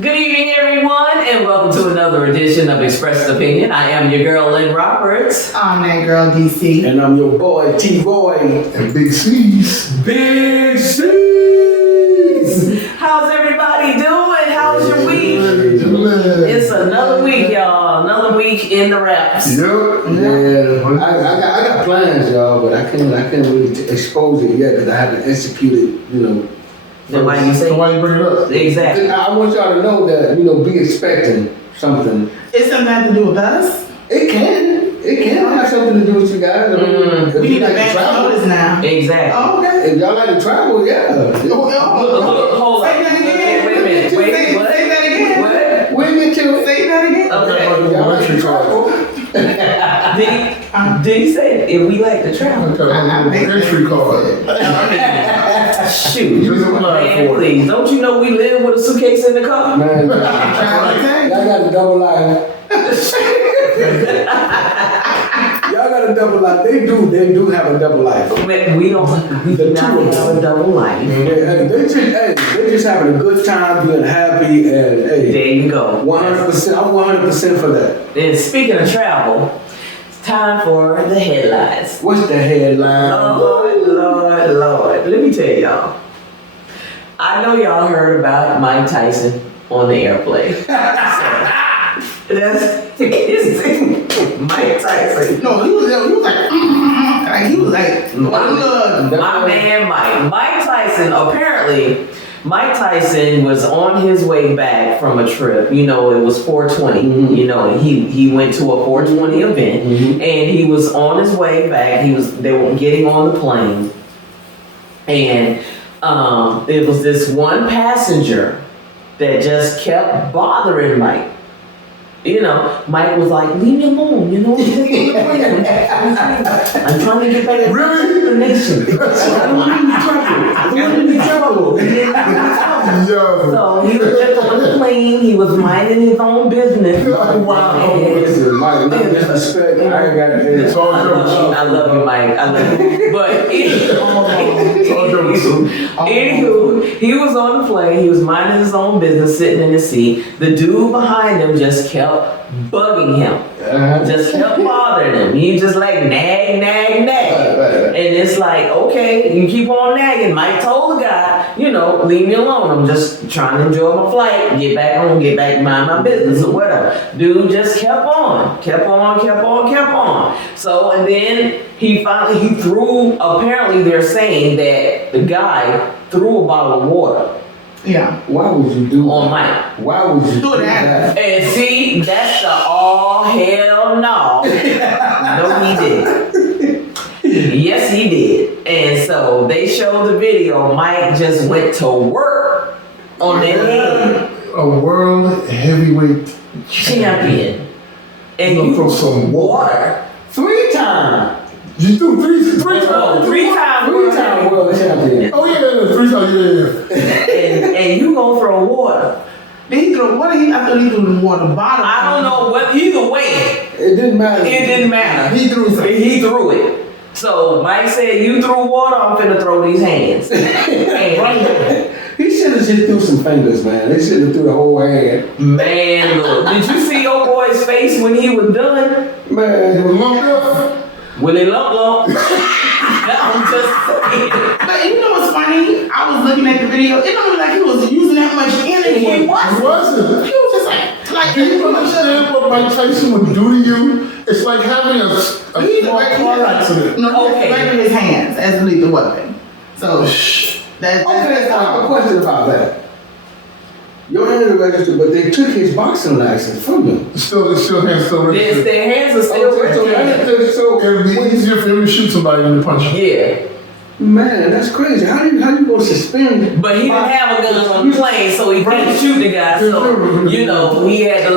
Good evening, everyone, and welcome to another edition of Expressed Opinion. I am your girl, Lynn Roberts. I'm that girl, DC. And I'm your boy, T-Boy. And Big C's. Big C's! How's everybody doing? How's your week? It's another week, y'all. Another week in the wraps. Yep. Yeah, I got plans, y'all, but I can't really expose it yet because I haven't executed, Then why you say? So why you bring it up? Exactly. I want y'all to know that, be expecting something. It's something to do with us. It can have something to do with you guys. If We you need like to advance travel, notice now. Exactly. Oh, okay. if y'all like to travel, yeah. Look, hold Say on. that again. Wait a minute. Wait, what? Say that again. What? We'll get to it. Say that again. Okay. Y'all like to travel. Did he say if we like to travel? Entry card. Shoot. Just apply Man, for it. please. Don't you know we live with a suitcase in the car? Man, y'all got a double life. Y'all got a double life. They do have a double life. We don't The not two of have a them. double life. They just having a good time, being happy, and hey, There you go. 100%. I'm 100% for that. And speaking of travel, it's time for the headlines. What's the headline? Lord. Let me tell y'all. I know y'all heard about Mike Tyson on the airplane. That's Mike Tyson. No, he was like, My man Mike Tyson, apparently, Mike Tyson was on his way back from a trip. It was 420. Mm-hmm. He went to a 420 event, and he was on his way back. They were getting on the plane, and it was this one passenger that just kept bothering Mike. Mike was like, leave me alone, I'm trying to get back to the nation. I don't want to be trouble. Yo. So he was just on the plane, he was minding his own business. Wow. Listen, Mike, no disrespect. I ain't got to It's all I love you, Mike. I love you. But anywho, he was on the plane, he was minding his own business, sitting in his seat. The dude behind him just kept bugging him. Just kept bothering him. He just like nag. And it's like, okay, you keep on nagging. Mike told the guy, leave me alone. I'm just trying to enjoy my flight, get back home, get back to mind my business or whatever. Dude just kept on. So, and then he threw, apparently they're saying that the guy threw a bottle of water. yeah. Why would you do On Mike. Why would you do that? And see, that's the hell no. No, he didn't. Yes, he did. And so they showed the video. Mike just went to work on that head A world heavyweight champion. And You you throw some water. 3 times. You threw three times. 3 times. 3 time world champion. Oh yeah, 3 times. Yeah. And you gonna throw water. Then he threw, I thought he threw the water bottle. I don't know what, either way, It didn't matter. it didn't matter. He threw something. He threw it. So Mike said, you threw water, I'm finna throw these hands. And He should have just threw some fingers, man. They should have threw the whole hand. man, look, did you see your boy's face when he was done? Man, It was lumped up. Willie Lump. I'm just saying. But you know what's funny? I was looking at the video. It don't look like he was using that much energy. He It wasn't. He was just like Do you understand what Mike Tyson would do to you? It's like having a small car accident. No, Okay. right in his hands as a lethal weapon. So that's okay, I have a question about that. Your hand is registered, but they took his boxing license from him. It's still registered. Their hands are still registered. So, It would be easier for him to shoot somebody than to punch him. Yeah, man, that's crazy. How you gonna suspend? but he didn't have a gun on the plane, so he couldn't shoot the guy. So, he had to,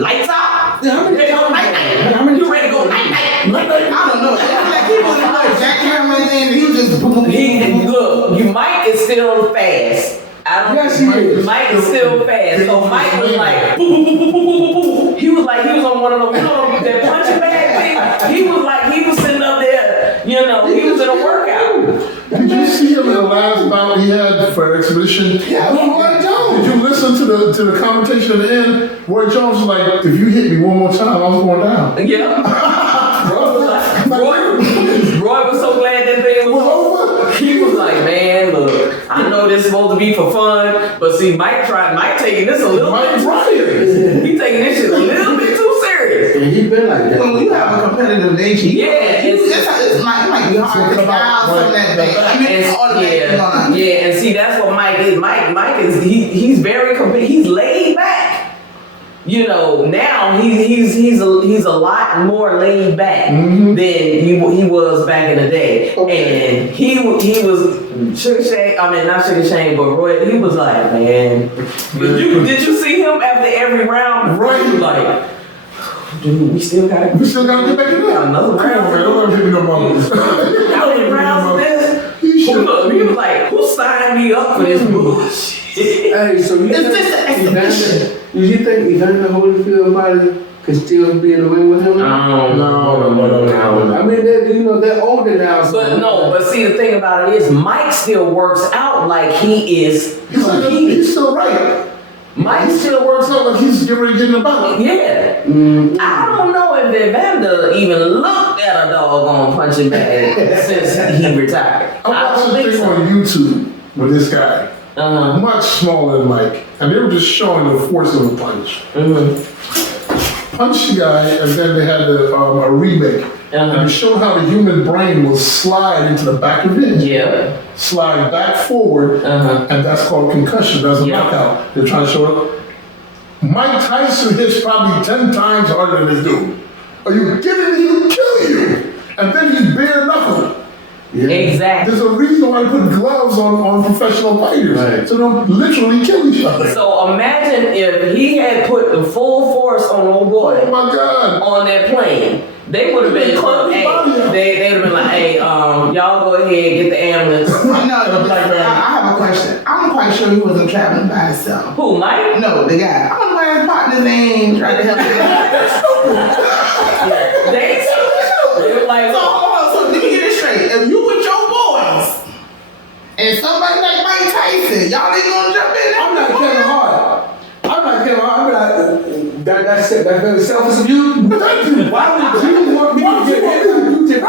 lights out. Yeah, how many Ready to go times? night-night. How many You ready to go night-night? I don't know. It was like he was like jackhammer and he was just boom. Mike is still fast. Yes, he is. Mike is still fast. So Mike was like, boom, boom, boom, boom, boom, boom, boom. He was like, he was on one of those, that punching bag thing. He was sitting up there, he was in a workout. Did you see him in the last bout he had for exhibition? Yeah, Roy Jones. Did you listen to the to the conversation at the end, Roy Jones was like, if you hit me one more time, I was going down. Yeah. Roy was so glad that thing was over. He was like, man, look, I know this is supposed to be for fun, but see, Mike taking this a little bit too serious. He taking this shit a little bit too serious. And he been like that. When you have a competitive nature, it's might be hard to dial some of that thing. I mean, and see, that's what Mike is. Mike is he's very he's laid back. You know, now he's a lot more laid back than he was back in the day. Okay. And he was sugar shame. I mean, not sugar shame, but Roy. He was like, man, did you see him after every round? Right. He was like, dude, we still gotta get back in there. Another round. Don't hit me no more. How many rounds of this? He was like, who signed me up for this bullshit? Hey, so you think Evander Holyfield body could still be in the ring with him? No. I mean, they're older now. So But see, the thing about it is, Mike still works out like he is competing. He's still right. Mike still works out like he's getting ready to get in the battle. Yeah. I don't know if Evander even looked at a doggone punching bag since he retired. I watched this thing on YouTube with this guy. Much smaller than Mike, and they were just showing the force of a punch. Punch the guy, and then they had a remake, and they showed how the human brain will slide into the back of it. Yeah. Slide back forward, and that's called concussion. That's a knockout. They're trying to show it. Mike Tyson hits probably 10 times harder than this dude. Are you kidding me? He'll kill you, and then he's bare knuckled. Yeah. Exactly. There's a reason why they put gloves on professional fighters, so they don't literally kill each other. So imagine if he had put the full force on old boy. Oh my God! On that plane, they would have been. They would have been like, hey, y'all go ahead, get the ambulance. I have a question. I'm quite sure he wasn't traveling by himself. Who, Mike? No, the guy. I don't know why his partner's name tried to help him. They were like, so let me get it straight. If you with your boys and somebody like Mike Tyson, y'all ain't gonna jump in there. I'm not Kevin Hart. I'm like, that's very selfish of you. Why would you want me to get hit like you did?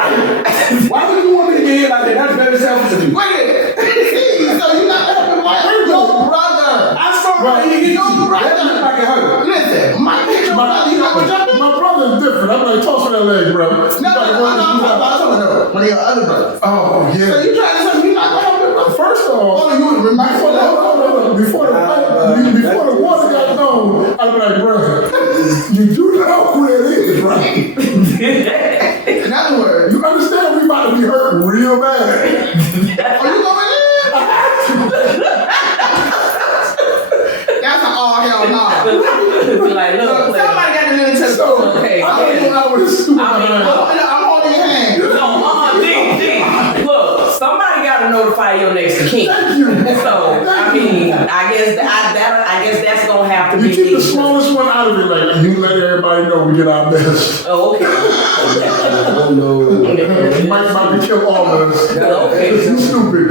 Why would you want me to get hit like that? That's very selfish of you. Wait a minute. So you not helping Mike? Your brother. I saw him. Your brother. Listen, Mike hit your brother. You not gonna jump in? My brother's different. I'm like, toss for that leg, bro. No, I'm talking about one of your other brothers. Oh, yeah. So you trying to say you not gonna help your brother? First off, before the water got thrown, I'm like, bro, you do know where it is, right? In other words, you understand we about to be hurt real bad. Are you going in? That's an all hell no. Like, look, somebody got to live to the okay. I'm holding your hand. No, look, somebody got to notify your next of kin. Thank you. So, I guess that's gonna have to be. You keep the smallest one out of it, like you let everybody know we did our best. Oh, okay. Oh no. Mike about to kill all of us. Okay. You stupid.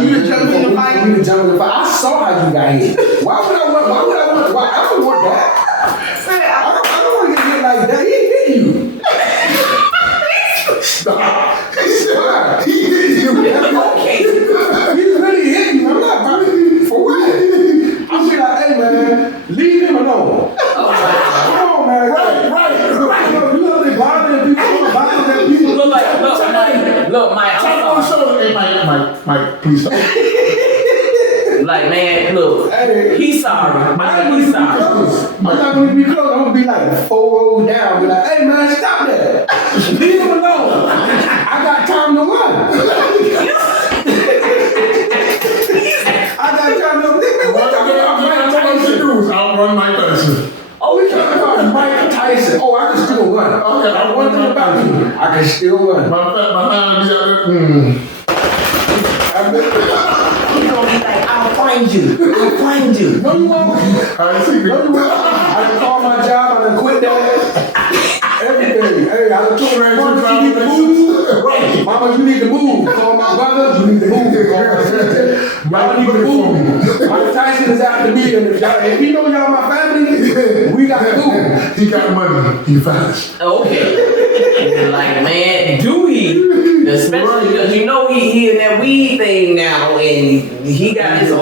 You to jump in the fight. I saw how you got hit. Why would I want that? I don't want to get hit like that. He hit you. Stop. He hit you. Okay. He really hit you. I'm not fighting for what? I'm be like, hey man, leave him alone. Come on, man. Right. You know they bothering people. Look, Mike. Mike, please stop. Like, man, look, he's sorry. He's sorry. I'm not going to be close. I'm going to be like 4 rows down. Be like, hey man, stop that. Leave him alone. I got time to run. Outrun Mike Tyson. Oh, we talking about Mike Tyson. Oh, I can still run. Okay, I one thing about me, I can still run. My behind me out there. He's gonna be like, I'll find you. No, you won't. I see you. No, you won't. I done call my job. I done quit that. Everything. Hey, I done told her, Mama, you need to move. Mama, you need to move. Call my brother. You need to move. Mama, you need to move. Mike Tyson. If you know y'all my family, we got food. He got money. He fast. Okay. And like, man, do he? Especially because you know he in that weed thing now, and he got his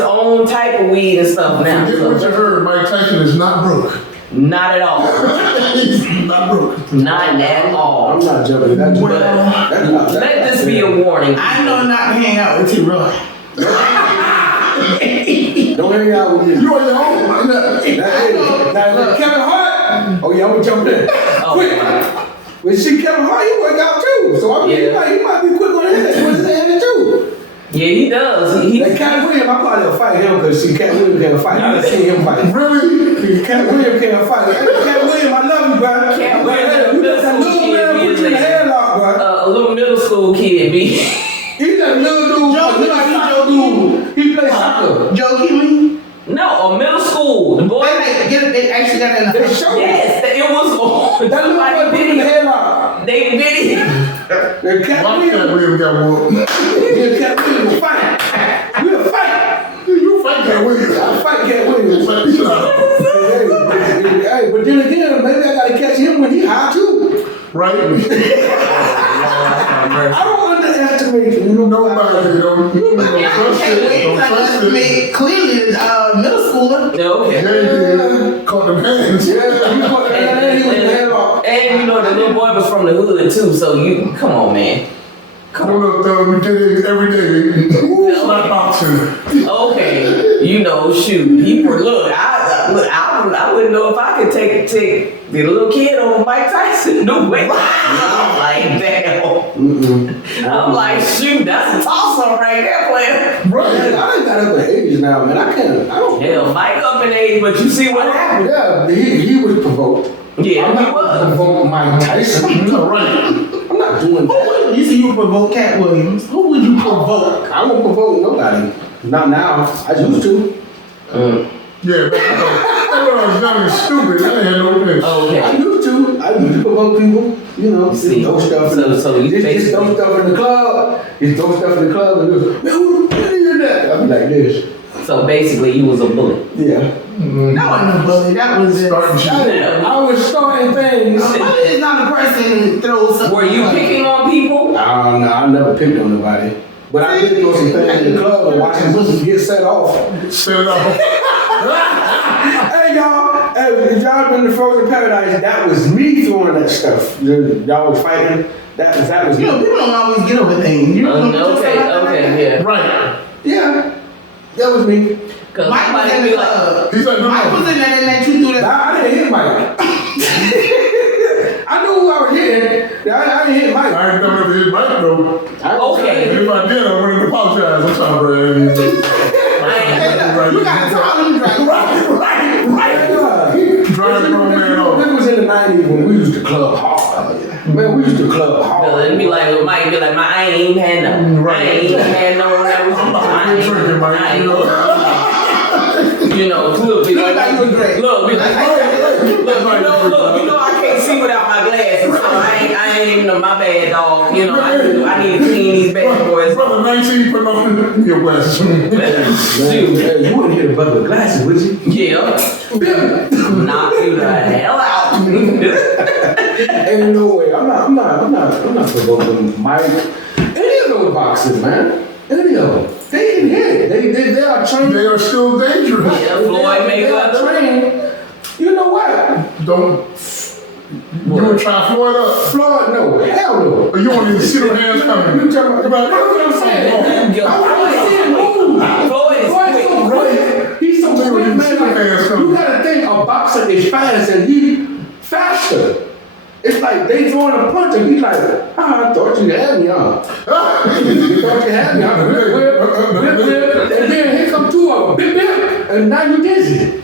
own type of weed and stuff now. Forget what you heard. Mike Tyson is not broke. Not at all. He's not broke. Not at all. I'm not jumping. That's Let this be a warning. I know not to hang out with T-Roy. Don't hang out with me. You on your own. Now, Kevin Hart. Oh yeah, I'm gonna jump in. Quick. When see Kevin Hart, he work out too. So I mean, he might be quick on his end too. Yeah, he does. Like Cat Williams, I probably will fight him because see, Cat Williams can't fight. I done seen him fight. Really? Cat Williams can't fight. Hey, Cat Williams, I love you, bro. Cat Williams, you got that little man put you in the headlock, bro. A little middle school kid, be. He's that little dude. Joe dude. He plays soccer. Joe Kimmel? No, a middle school. The boy. They actually got that in the show. Yes, it was. That little man put you in the headlock. They did it. Cat Williams got whooped. Yeah, Cat Williams will fight. We'll fight. You fight Cat Williams. I'll fight Cat Williams. Hey, but then again, maybe I gotta catch him when he high too. Right? I don't underestimate nobody. Don't trust it. Clearly, middle schooler. Okay. Yeah. Caught them hands. Yeah, he caught that hand. He was in the headlock. And you know the little boy was from the hood too, so you come on, man. Come on, we did it every day. Slap boxing. Okay, you know, shoot. Look, I wouldn't know if I could take the little kid over Mike Tyson. No way. I'm like, damn. I'm like, shoot, that's a toss-up right there, player. Right. I done got up in age now, man. I don't. Hell, Mike up in age, but you see what happened. Yeah, he was provoked. Yeah, I'm he not was. provoking Mike Tyson. No, right. I'm not doing that. You see, you provoke Cat Williams. Who would you provoke? I won't provoke nobody. Not now. I used to. Yeah, but when I was young and stupid, I had no pitch. Okay. I used to provoke people. You know, See, throw stuff. so you just throw stuff in the club. Just throw stuff in the club and go, man, who did that? I'll be like this. So basically, you was a bully. Yeah. That wasn't a bully. That was just. I was starting things. A bully is not a person who throws something. Were you picking on people? No, I never picked on nobody. But I did throw some things in the club and watch pussies get set off. Set off. Hey y'all, if y'all been to Frozen Paradise, that was me throwing that stuff. Y'all was fighting. That was me. You know, people don't always get over things. You know, Okay, yeah. Right. Yeah, that was me. Cause Mike was in the club. He's like, no, Mike was in there and let you do that. I didn't hit Mike. I knew who I was hitting. I didn't hit Mike. I ain't never hit Mike though. Okay. If I did, I wouldn't apologize. I'm sorry, bro. You got to tell them Right. Drive the grown man off. This was in the 90s when we used to club hard. Man, we used to club hard. It'd be like, Mike be like, I ain't even had no. I ain't even had no. I'm drinking, Mike. You know, look, be like, like you great. look, be like, look, you know, I can't see without my glasses, so I ain't even my bad, dog. You know, I need to clean these bad boys. Brother, 19, put on your glasses. Dude. Hey, you wouldn't hit a brother with glasses, would you? Yeah. Knock you the hell out. Ain't no way. I'm not provoking Mike. Any of those boxers, man. Any of them. They can hit. They are trained. They are still dangerous. Yeah, Floyd They are trained. You know what? Don't. You would try Floyd up? Floyd, no. Hell no. Or you want to see them hands coming? You talking about? That's what I'm saying. I want to see him move. Floyd is Floyd's so quick. He's so quick, man. You gotta think a boxer is fast and he faster. It's like they throwing a punch and he's like, I thought you had me on. You thought you had me on. Whip. And then here come two of them. Bip, bip. And now you're dizzy.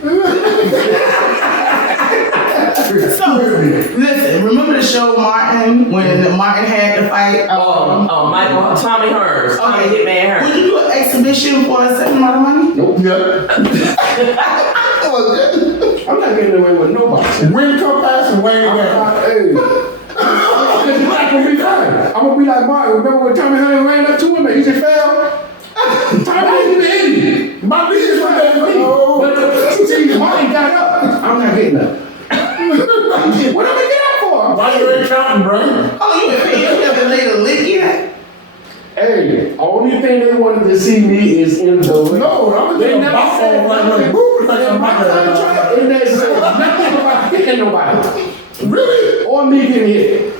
So, listen, remember the show Martin, when Martin had to fight? Michael, Tommy Hearns. Tommy Hitman Hearns. Would you do an exhibition for a certain amount of money? Nope. Yeah. I'm not getting away with no boxing. Win come past and Wayne down. Hey. I'm gonna be fine. I'm gonna be like Martin. Remember when Tommy Hearns ran up to him and he just fell? Tommy didn't hit him. My knees were there. rotten, bro. Oh, you never laid a lick yet? Hey, only thing they wanted to see me is in the ring. No, I'm They gonna never box said on like nothing. boom, like And I'm my contract, and they said nothing about hitting nobody. Really? Or me getting hit.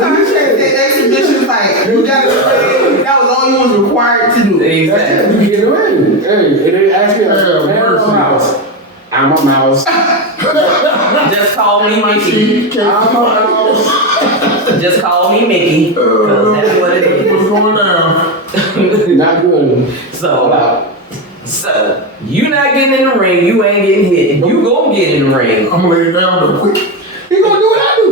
Contract that exhibition fight. You got to say that was all you was required to do. Exactly. You get in the ring. Hey, and they asked me, man, I'm a mouse. I'm a mouse. Just call me Mickey. I'm a mouse. Just call me Mickey. 'Cause that's what it is. What's going down? Not good. So you not getting in the ring, you ain't getting hit. You gonna get in the ring. I'm gonna lay it down real quick. He gonna do what I do.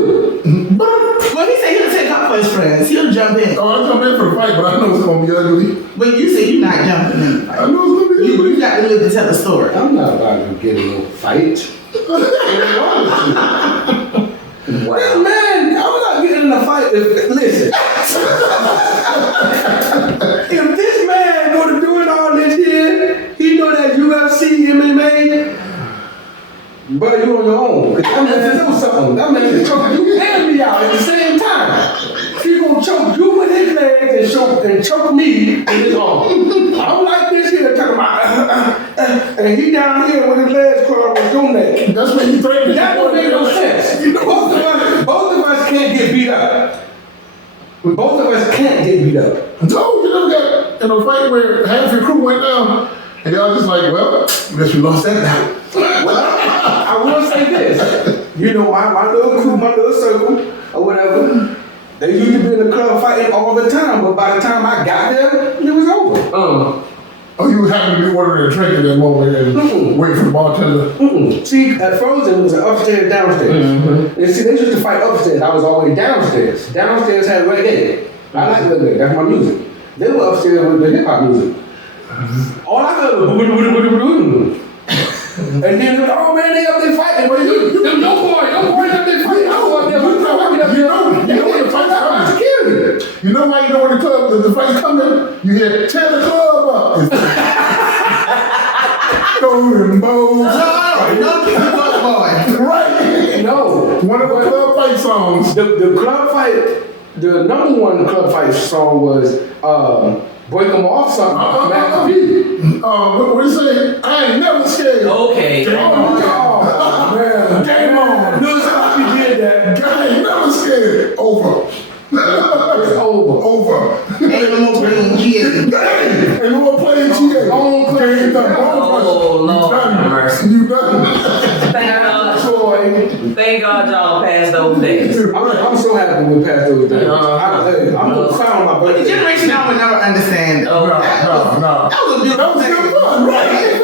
Well, he said he'll take up for his friends. He'll jump in. Oh, I jump in for the fight, but I know it's gonna be ugly. But you said you're not jumping in. I know it's gonna be ugly. You got to live to tell the story. I'm not about to get in no fight. Wow. Man, I'm not getting in a fight. Listen. If this man go to doing all this here, he know that UFC, MMA, but you on your own. Cause that man do something. That man can choke you and me out at the same time. He gonna choke you with his legs and choke me with his arm. I'm like this here talking about, and he down here with his legs crossed with your neck. That's what you threatened. That don't make no sense. Both of us can't get beat up. Both of us can't get beat up. No, you never got in a fight where half your crew went down, and y'all just like, well, I guess we lost that now. I will say this. You know, my little crew, my little circle, or whatever, they used to be in the club fighting all the time, but by the time I got there, it was over. Oh, you happened to be ordering a drink at that moment and waiting for the bartender. See, at Frozen, it was an upstairs, downstairs. And see, they used to fight upstairs. I was always downstairs. Downstairs had reggae. I like reggae. That's my music. They were upstairs with the hip hop music. All I heard was boo-boo-boo-boo-boo-boo. And then, oh man, they up there fighting. But no boy up there fighting. I was up there. You know when the fight's coming. Security. You know why you know when the fight's coming? You hear, tear the club up. Golden Bows. No, boy. Right. No. One of the club fight songs. The club fight, the number one club fight song was Break 'em Off something. What do you say? I ain't never scared. Okay. Game on. Oh, man. Game on. No, somebody did that. I ain't never scared. Over. It's over. Over. Ain't no more playing kids. And you want to play GA. Game done. Oh, Lord have mercy. You done. Thank God y'all passed those days. I'm so happy we passed those days. I'm going to cry on my But the birthday. generation now will never understand. Oh, No. That was a beautiful thing. Good fun, right?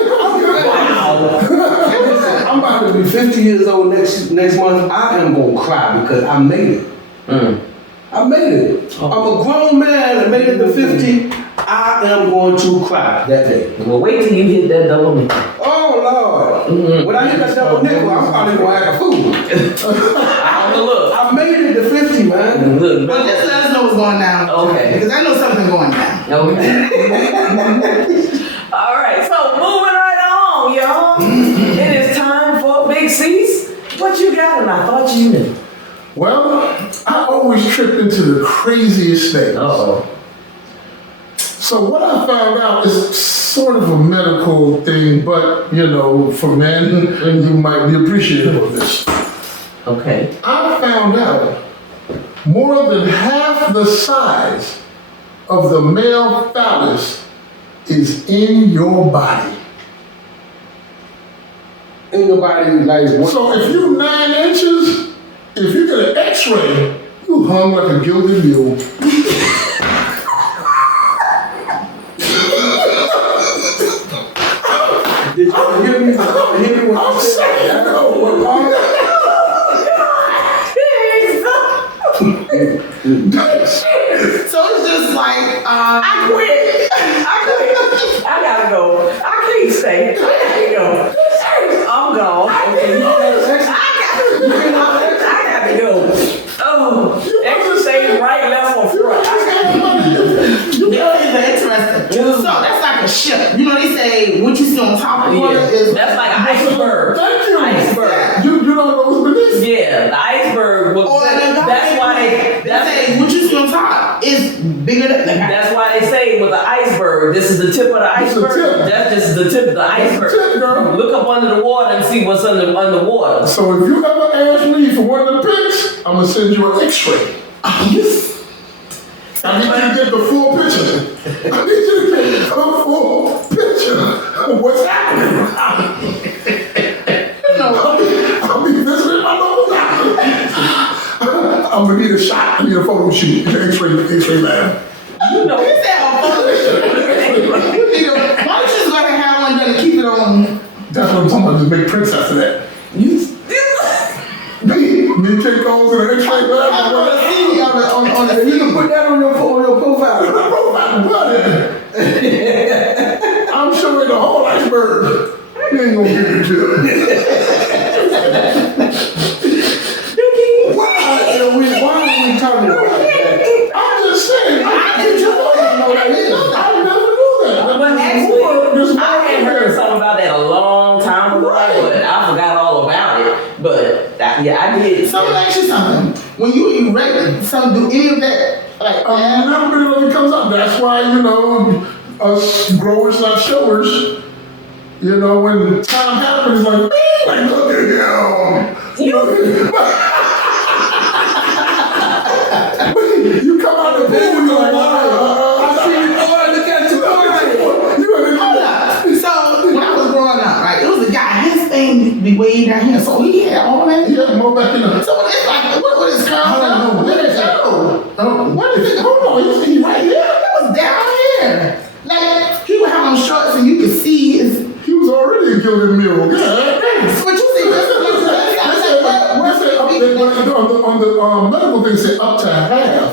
wow. I'm about to be 50 years old next month. I am going to cry because I made it. I made it. I'm a grown man that made it to 50. I am going to cry that day. Well, wait till you hit that double nickel. Oh, Lord. When I hit that double nickel, I'm probably going to act a fool. I don't look. I made it to 50, man. Look. But just let us know what's going down. Okay. Because I know something going down. Okay. All right, so moving right along, y'all. It is time for Big C's. What you got? And I thought you knew. Well, I always trip into the craziest things. Uh-oh. So what I found out is sort of a medical thing, but you know, for men, you might be appreciative of this. Okay. I found out more than half the size of the male phallus is in your body. In your body, like what? So if you 9 inches, if you get an X-ray, you hung like a gilded mule. Did you hear me? Hear me when I said So it's just like, I quit. I gotta go. I can't stay. I gotta go. I'm gone. Okay. I gotta go. Oh, exercise right, left, or front. it's interesting. So that's like a ship. You know, they say what you see on top of water is That's like an iceberg. on top is bigger than that. That's why they say with the iceberg, this is the tip of the iceberg. That's just the tip of the iceberg. Tip, girl. Look up under the water and see what's underwater. So if you ever ask me for one of the pics, I'm gonna send you an X-ray. I need you to get the full picture. I need you to get the full picture of what's happening. I'll be visiting my local doctor. I'm gonna need a shot. I need a photo shoot. X-ray lab. You know, Is that a photo shoot? Why don't you just go ahead and have one done and keep it on? That's what I'm talking about. Just make prints after that. Me take those in an X-ray lab. I'm gonna see you on the You can put that on your profile. I'm showing the whole iceberg. You ain't gonna get it to Why are we talking about that? I'm just saying. I never knew that. but actually, I had heard something about that a long time ago, but I forgot all about it. But I did. So let me ask you something. When you erect some, do any of that like Never been when it comes up. That's why, us growers, not showers, when time happens, like look at you come out the pool, you're like, I see you. Oh, look at you. Hold up. So when I was growing up, right, it was a guy, his thing be way down here, so he had all that. Yeah, more back in the. So it's like, what is curl? I don't know. What is it? What is it? Hold on, he right here. It was down here. Like, he would have on shorts and you could see his. He was already a gilded mule. Yeah. But you see, On the medical thing, say up to half.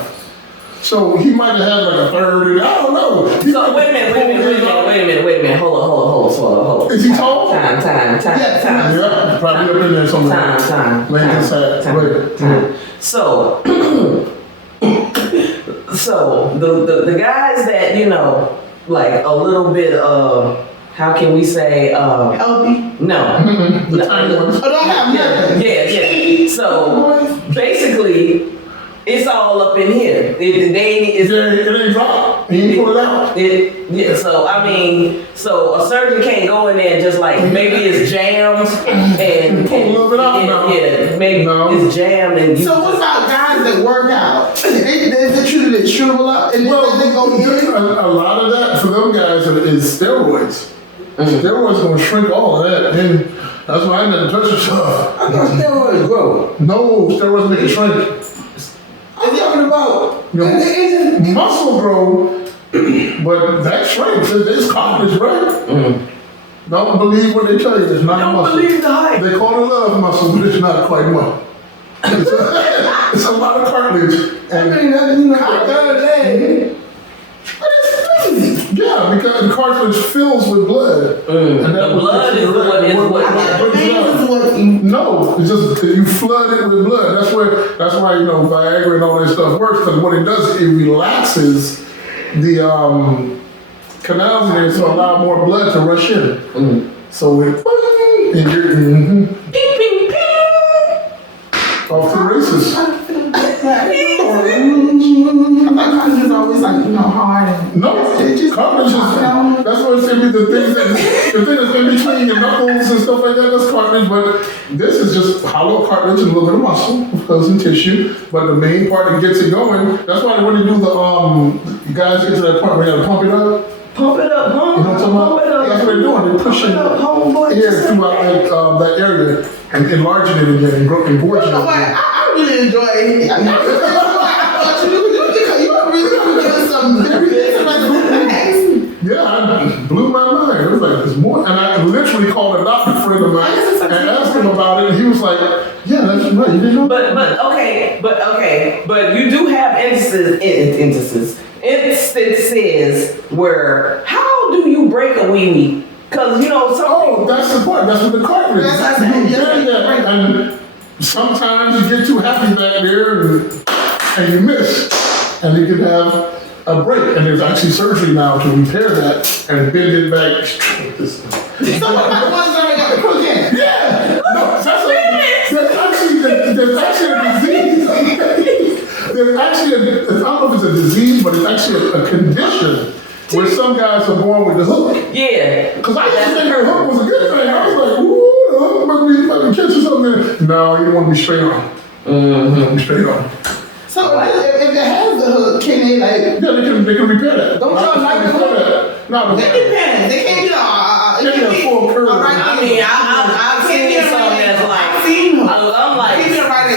So he might have had like a third. I don't know. So wait a minute. Hold on. Is he tall? Time. Yeah, probably up in there somewhere. Time. Laying inside. Time. So the guys that like a little bit of. How can we say, healthy? No. The tiny ones. I don't have nothing. Yeah. So, basically, it's all up in here. It ain't dropped. He ain't pull it out. So a surgeon can't go in there and just like, maybe it's jammed and pull a little bit out now. Yeah, maybe it's jammed and So what about guys that work out? They treated it shrivel up and then they go get it? A lot of that for them guys is steroids. Steroids gonna shrink all of that, and that's why I never touch the stuff. I thought steroids grow. No, steroids make it shrink. I'm talking about Muscle grow, but that shrinks. It's cartilage, right? Don't believe what they tell you. It's not muscle. believe the hype. They call it love muscle, but it's not quite muscle. It's a lot of cartilage. And yeah, because the cartilage fills with blood. And that The blood is what No, it's just you flood it with blood. That's why Viagra and all that stuff works, because what it does, it relaxes the canals in there to allow more blood to rush in. So it and you're off to the races. My cartilage is always like, hard and No, cartilage is, that's what it's in the thing that's in between your knuckles and stuff like that, that's cartilage, but this is just hollow cartilage and a little bit of muscle, frozen tissue, but the main part that gets it going, that's why when you do you guys get to that point where you gotta pump it up. Pump it up, You know what I'm talking about? That's what they're doing, they're pushing air throughout that area and enlarging it again and engorging it. I really enjoy it. Yeah, it blew my mind. It was like, there's more. And I literally called a doctor friend of mine and asked him about it. And he was like, yeah, that's right. You didn't know? But you do have instances where, how do you break a wee? Because, that's the part. That's what the cartilage is. And sometimes you get too happy back there and you miss. And you can have a break, and there's actually surgery now to repair that and bend it back. So what about the ones that I got the cocaine? Yeah! No, there's actually a disease. there's actually, I don't know if it's a disease, but it's actually a condition where some guys are born with the hook. Yeah. Because I used to think the hook was a good thing. I was like, ooh, the hook must be fucking catching something. No, you don't want to be straight on. Mm-hmm. Straight on. So if it has the hook, can they like? Yeah, they can repair that. Don't y'all like the hook? No, They depend. They can't be a full curve. I mean, I've seen something that's like, I'm like,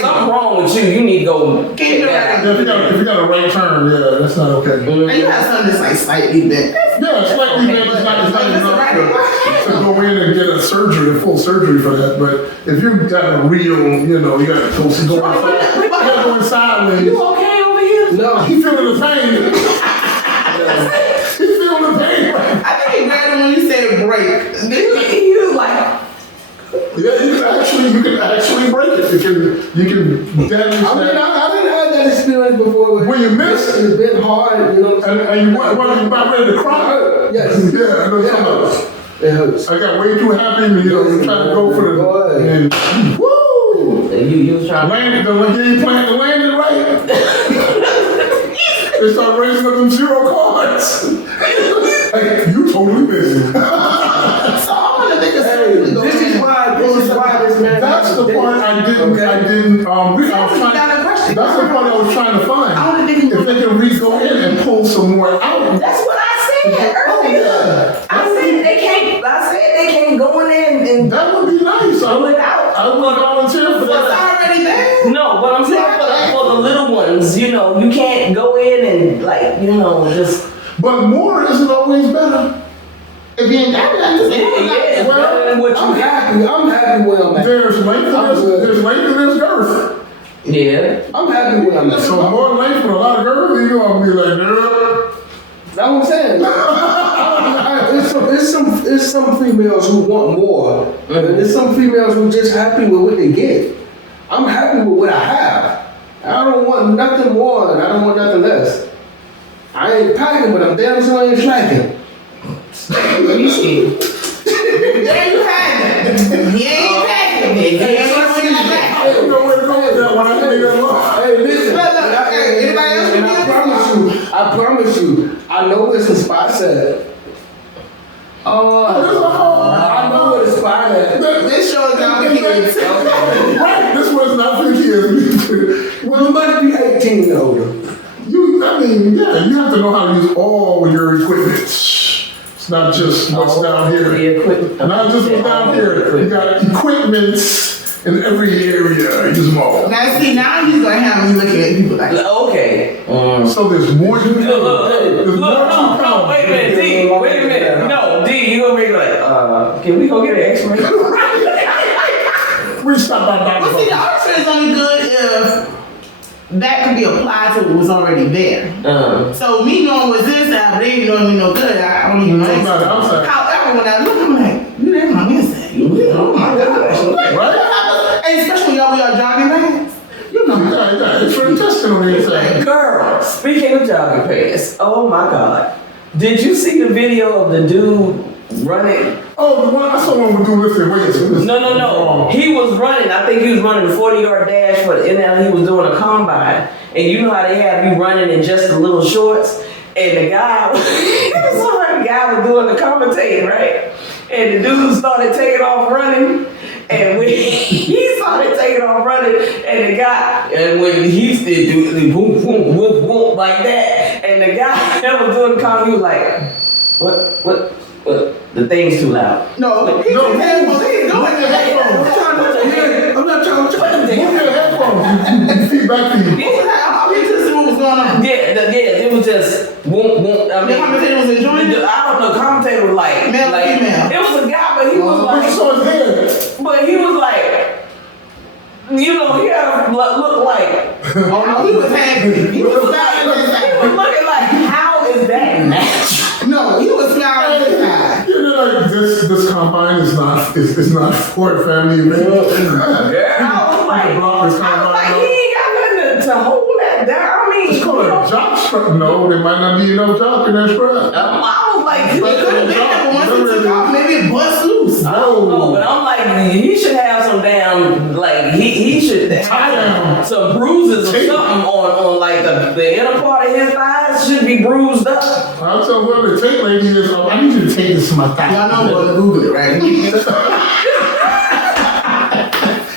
something wrong with you. You need to go check that out. If you got a right turn, yeah, that's not okay. And you have something that's like slightly bent. Yeah, slightly bent is not enough to go in and get a surgery, a full surgery for that. But if you got a real, you know, you got to go inside. You got to go sideways. You okay over here? No. He feeling the pain. He's feeling the pain. I think he grabbed him when you said break. He was like, Yeah, you can actually break it. You can damage I mean, that. I didn't have that experience before. When you miss, It's been hard, you know what I'm saying? and you about ready to cry. Yes. Yeah, I know It something. hurts. It hurts. I got way too happy, and you know, you trying to go for the and woo. you was trying to. Landed the game plan to land it right. They start raising up them 0 cards. Like, you totally missed. So I want to make a Hey, this is why this man. That's the part I didn't. I was trying. That's the part I was trying to find. I want to think If they can go in and pull some more out. That's what I said earlier. Yeah. I said they can't go in there and That would be nice. pull it out. I would volunteer for it's that. already there. No, but I'm saying for the little ones, you know, you can't go in and like, you know, just. But more isn't always better. If you ain't got it, I just Yeah, Well, better than what I'm you happy. I'm happy where I'm at. There's length and there's length and there's girth. Yeah. I'm happy where I'm at. So more length with a lot of girth, you're gonna be like, girl. That's what I'm saying. It's some females who want more, and there's some females who just happy with what they get. I'm happy with what I have. I don't want nothing more, and I don't want nothing less. I ain't packing, but I'm damn sure ain't slacking. Let me see. There you have it. He ain't packing. He ain't packing. I don't know where to go with that when I think that long. Hey, listen. Look, hey, anybody else And I promise you, I know where some spots at. I know where the spot at. This show is not for kids. Right, this was not for kids. Well, you must be 18 and older. You have to know how to use all your equipment. It's not just what's down here. The equipment. Not just what's down here. You got equipment in every area. Use them all. Now see, now he's gonna have me looking at people like, Okay. So there's more to come. There's more to No, come. wait a minute, D. Wait a minute. No, D, you gonna make like, can we go get an X-ray? We stop by well, see, the X-ray is only good if that could be applied to what was already there. So me knowing what's inside, but they ain't knowing me no good. I don't even know. outside. However, when I look, I'm like, you didn't my inside. Oh my gosh. Right? And especially y'all, we are jogging pants. You know. Yeah, it's for the testing on the inside. Girl, speaking of jogging pants, oh my God. Did you see the video of the dude running? Oh, the one I saw one with doing lifting weights. No. He was running. I think he was running a 40-yard dash for the NL. He was doing a combine. And you know how they have you running in just the little shorts? And the guy, the guy was doing the commentating, right? And the dude started taking off running. And when he started taking off running, and the guy, and when he did do boom, boom, boom, boom, like that, and the guy that was doing the comment, he was like, what? The thing's too loud. No, he's doing it. I'm not trying to Move your headphones. Feedback to you. I'll get to see what was going on. It was just boom, boom. I The mean, commentator was enjoying it. I don't know. Commentator was like, Male or female? It was a guy, but he was But you like, saw his head. but he was like, you know, he had a look like. Oh no, he was happy. He was He smiling was looking like, how is that natural? No, he was smiling inside. You know, like this combine is not for a family event. Girl, I was like, he ain't got nothing to hold that down. I mean, It's called a jock No, there might not be enough jobs in that strap. I was like, It could have been that, but once it took off, maybe it bust loose. I don't know, but I'm like, he should have some damn, like, he should have some bruises or something on like the inner part of his thighs should be bruised up. I'll tell whoever the tape lady is, I need you to take this to my thigh. Y'all know what to Google it, right?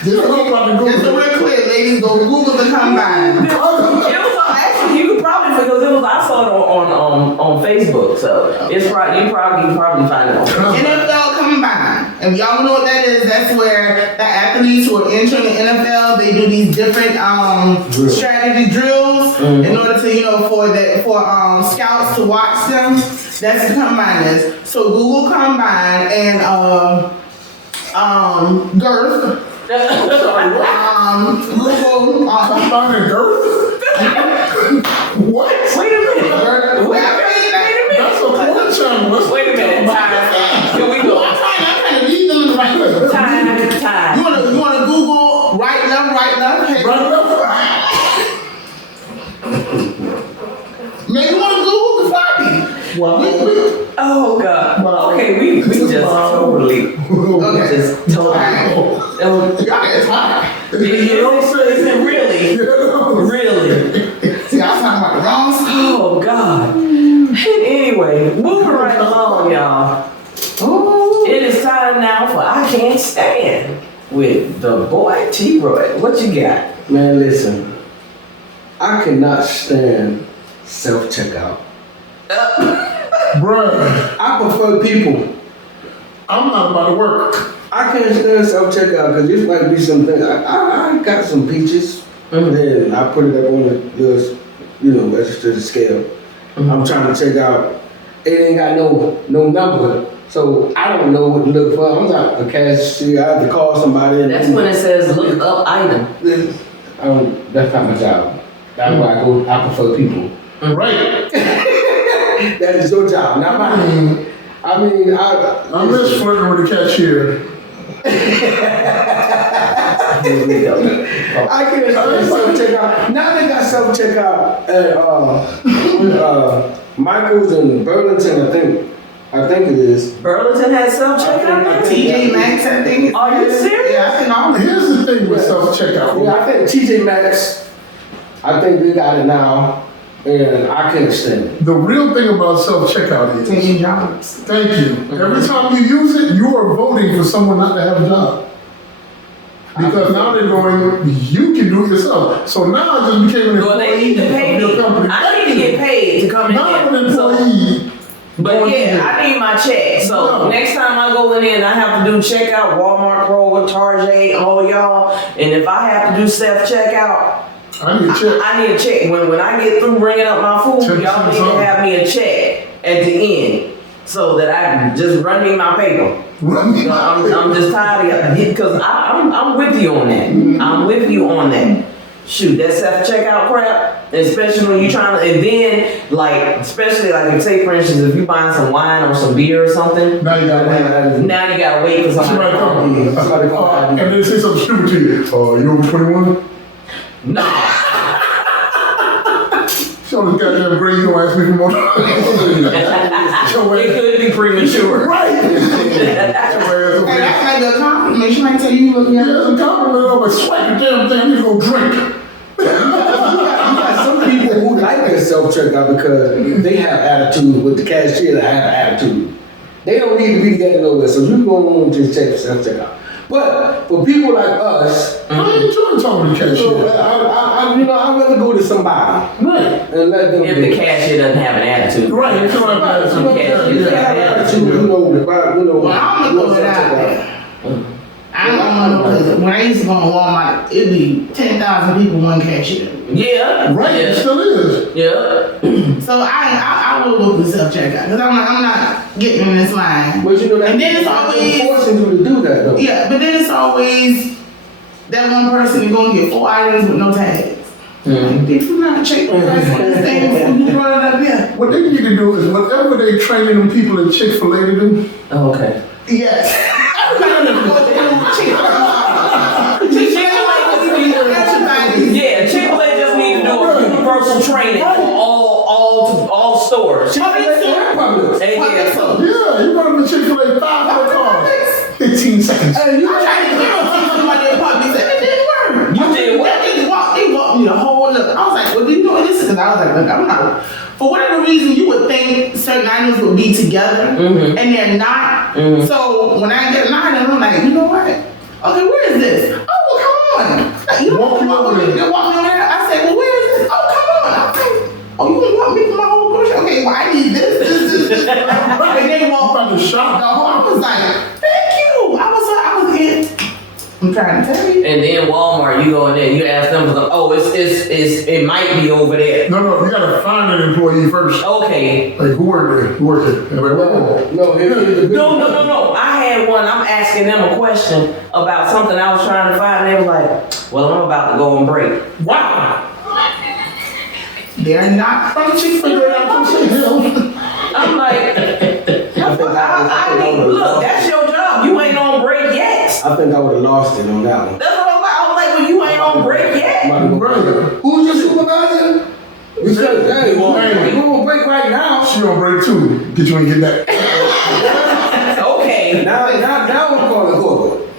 Just so we're clear, ladies, go Google the combine. It was actually you could probably because it was I saw it on Facebook, so it's probably you probably find it on Facebook. NFL combine. If y'all know what that is, that's where the athletes who are entering the NFL, they do these different strategy drills in order to for scouts to watch them. That's the combine is. So Google combine and girth. Google combine and girth. What? Wait a minute. Wait a minute. That's a porn channel. Wait a minute. Time. Here we go. I'm trying to lead them in the right way. Time. You wanna Google right left? Hey. Right left. Maybe you wanna Google the floppy. Wow. Oh God. Wow. Okay, we just totally. Okay. Just totally. It's hot. You know what I'm saying? Is it really? Really? See, I was talking about the wrong stuff. Oh God. Anyway, moving right along, y'all. Ooh. It is time now for I Can't Stand with the boy T-Roy. What you got? Man, listen. I cannot stand self-checkout. Bruh, I prefer people. I'm not about to work. I can't stand self-checkout because this might be something. I got some peaches, and I put it up on the register the scale. I'm trying to check out. It ain't got no number, so I don't know what to look for. I'm not a cashier. I have to call somebody. That's when it says look up item. That's not my job. That's why I prefer people. Right. That is your job, not mine. I mean, I'm just flirting with the cashier. I can't stand self-checkout. Now they got self-checkout at Michael's in Burlington, I think it is. Burlington has self-checkout? TJ Maxx, I think. Are you serious? Yeah, I think all Here's the thing with self-checkout. Yeah, I think TJ Maxx, I think they got it now, and I can't stand it. The real thing about self-checkout is, taking jobs. thank you. Every time you use it, you are voting for someone not to have a job. Because now they're going, you can do it yourself. So now I just became an Well, they need to pay employee of me. your company. I need to get paid to come in Not here. an employee. But yeah, I need my check. So No. next time I go in there and I have to do checkout, Walmart, Kroger, Target, all y'all, and if I have to do self-checkout, I need a check. I need a check. When I get through bringing up my food, 10% y'all need to something. have me a check at the end so that I can just run me my paper. You know, I'm just tired of it because I'm with you on that. I'm with you on that. Shoot, that self-checkout crap, especially when you're trying to, and then, like, especially like, say for instance, if you're buying some wine or some beer or something, Now you gotta wait. now you gotta wait for Somebody somebody. come. And then say something stupid to you. You over 21? Nah. Show this goddamn grade, you don't ask me for more time. It could be premature. Right. Hey, that might be a compliment. She might tell you look young. Yeah, it's a compliment. I'm like, swipe the damn thing, I need to go drink. You got some people who like their self-checkout because they have attitude with the cashier that have attitude. They don't need to be together nowhere, so you go on to check self-checkout. But for people like us, I enjoy talking to the cashier. I'd rather go to somebody. Right. And let them If the cashier doesn't have an attitude. Right, if you don't have Some attitude. cashiers They have have attitude, Well, I'm gonna throw it out there. I don't know because when I used to go to Walmart, it'd be 10,000 people, one cashier. Yeah. Right, it Yeah. still is. Yeah. So I will go through self-checkout because I'm not getting in this line. But you know that And then it's always- forcing you to do that though. Yeah, but then it's always that one person that's gonna get 4 items with no tags. Did you not check the price on this thing before you brought it up here? What they need to do is whatever they training them people in Chick-fil-A to do, Okay. Yes. Everybody needs to go through Yeah, Chick-fil-A just need to do a universal training for all stores. Public Publix. They Public so. Yeah, you run to Chick-fil-A 500 cars. 15 seconds. Hey, you tried to get somebody in Publix and it didn't work. You did what? They walked me the whole look. I was like, well, do you know what this is? Because I was like, look, I'm not. For whatever reason, you would think certain items would be together, and they're not. So when I get an item, I'm like, you know what? Okay, where is this? Oh, well, come on. Like, you walk me over there. I said, well, where is this? Oh, come on. I'm like, oh, you gonna want me for my whole grocery? Okay, well, I need this. And they walked about to shop. I was like, thank you. I was in. I'm trying to tell you. And then Walmart, you go in there, you ask them, oh, it might be over there. No, you gotta find an employee first. Okay. Like, who worked there? Who worked there? And like, whoa. No. I had one. I'm asking them a question about something I was trying to find. And they were like, well, I'm about to go on break. Wow. They're not from Chick-fil-A. I'm like, look, that's your job. You ain't on break yet. I think I would have lost it on that one. That's what I'm like. I was like, well, you ain't on break yet. Who's your supervisor? We said, hey, we on break right now. She on break too. Get you and get that. Okay. Now I'm calling corporate.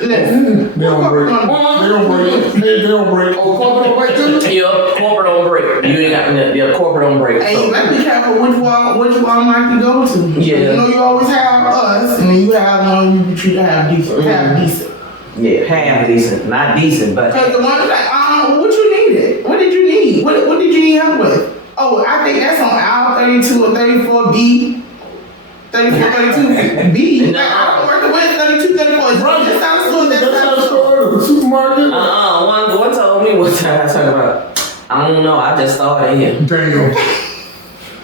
Listen. They on break. They on break. Oh, corporate on break too? Yeah, corporate on break. You ain't got corporate on break. And you better be careful which Walmart you go to. Yeah. You know you always have us, and then you have one you treat to have decent. Yeah, half decent. Not decent, but. Because the one like, what you needed? What did you need? What did you need help with? Oh, I think that's on aisle 32 or 34B. 32B. No. Like, I'm working with 32, 34. It's right. That's how That's the supermarket. One told me what time I was talking about. I don't know. I just started here. Damn.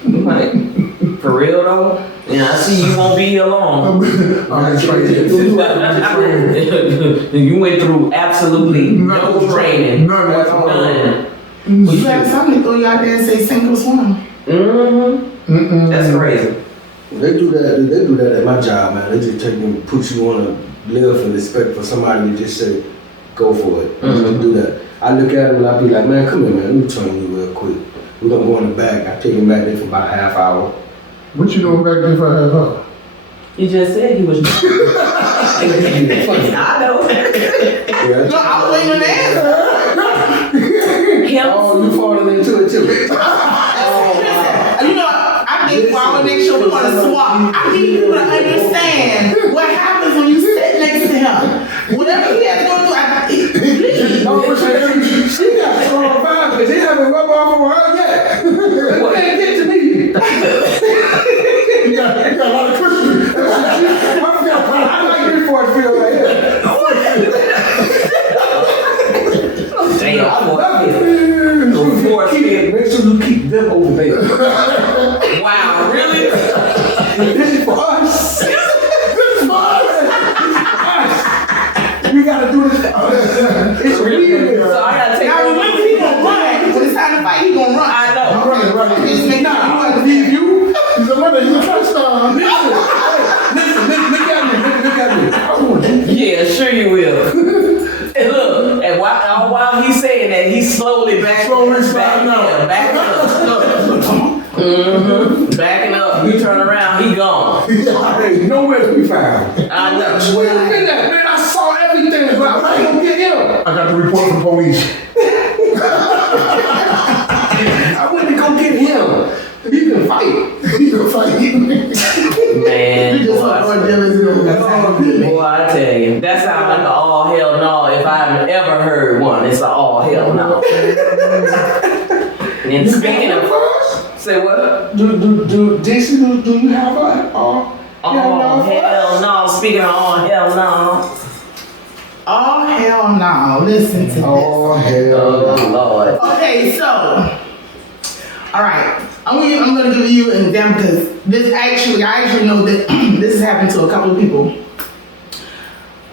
I'm like, for real though? Yeah, I see you won't be here long. I'm training. You went through absolutely no training. None at all. None. Well, you had something to throw you out there and say sink or swim. That's crazy. They do that at my job, man. They just take and put you on a lift and expect for somebody to just say, go for it. Just do that. I look at him and I be like, man, come here, man. Let me train you real quick. We're gonna go in the back. I take him back there for about a half hour. What you doing back there for a half hour? He just said he was. I know. Yeah. No, I was waiting on the answer. Oh, you falling into it too. You know, I think I want to make sure we want to swap. I need people to understand what happens when you sit next to him. Whatever he has to go through, please. She got strong vibes because he haven't rubbed off on her yet. You can't get to me. You got a lot of cushion. I like this for a feel right here. Damn, I love it. Make sure you keep them over there. Wow, really? This is for us. This is for us. We gotta do this for us. It's weird. So I gotta take Now remember, he gonna run. When it's time to fight, he gonna run. I know. I'm running, right. I'm gonna leave you. He's a runner. He's a touchdown. Listen, look at me. Yeah, sure you will. And look, and while he's saying that, he's slowly backing sliding out. up. Backing up. You turn around, he gone. Ain't nowhere to be found. I know. Wait a minute, man. I saw everything, but I ain't gonna get him. I got the report from police. I went to go get him. He can fight. He can fight. Man, You just boy, want to demonstrate. boy, I tell you, that sounds like an all hell no if I've ever heard one. It's an all hell no. And speaking of, say what? Do you have a Oh hell no! Speaking of all hell no. Oh, hell no. Listen to this. Oh hell. Oh Lord. Okay, so, all right. I'm gonna give you an example because I actually know that this has happened to a couple of people.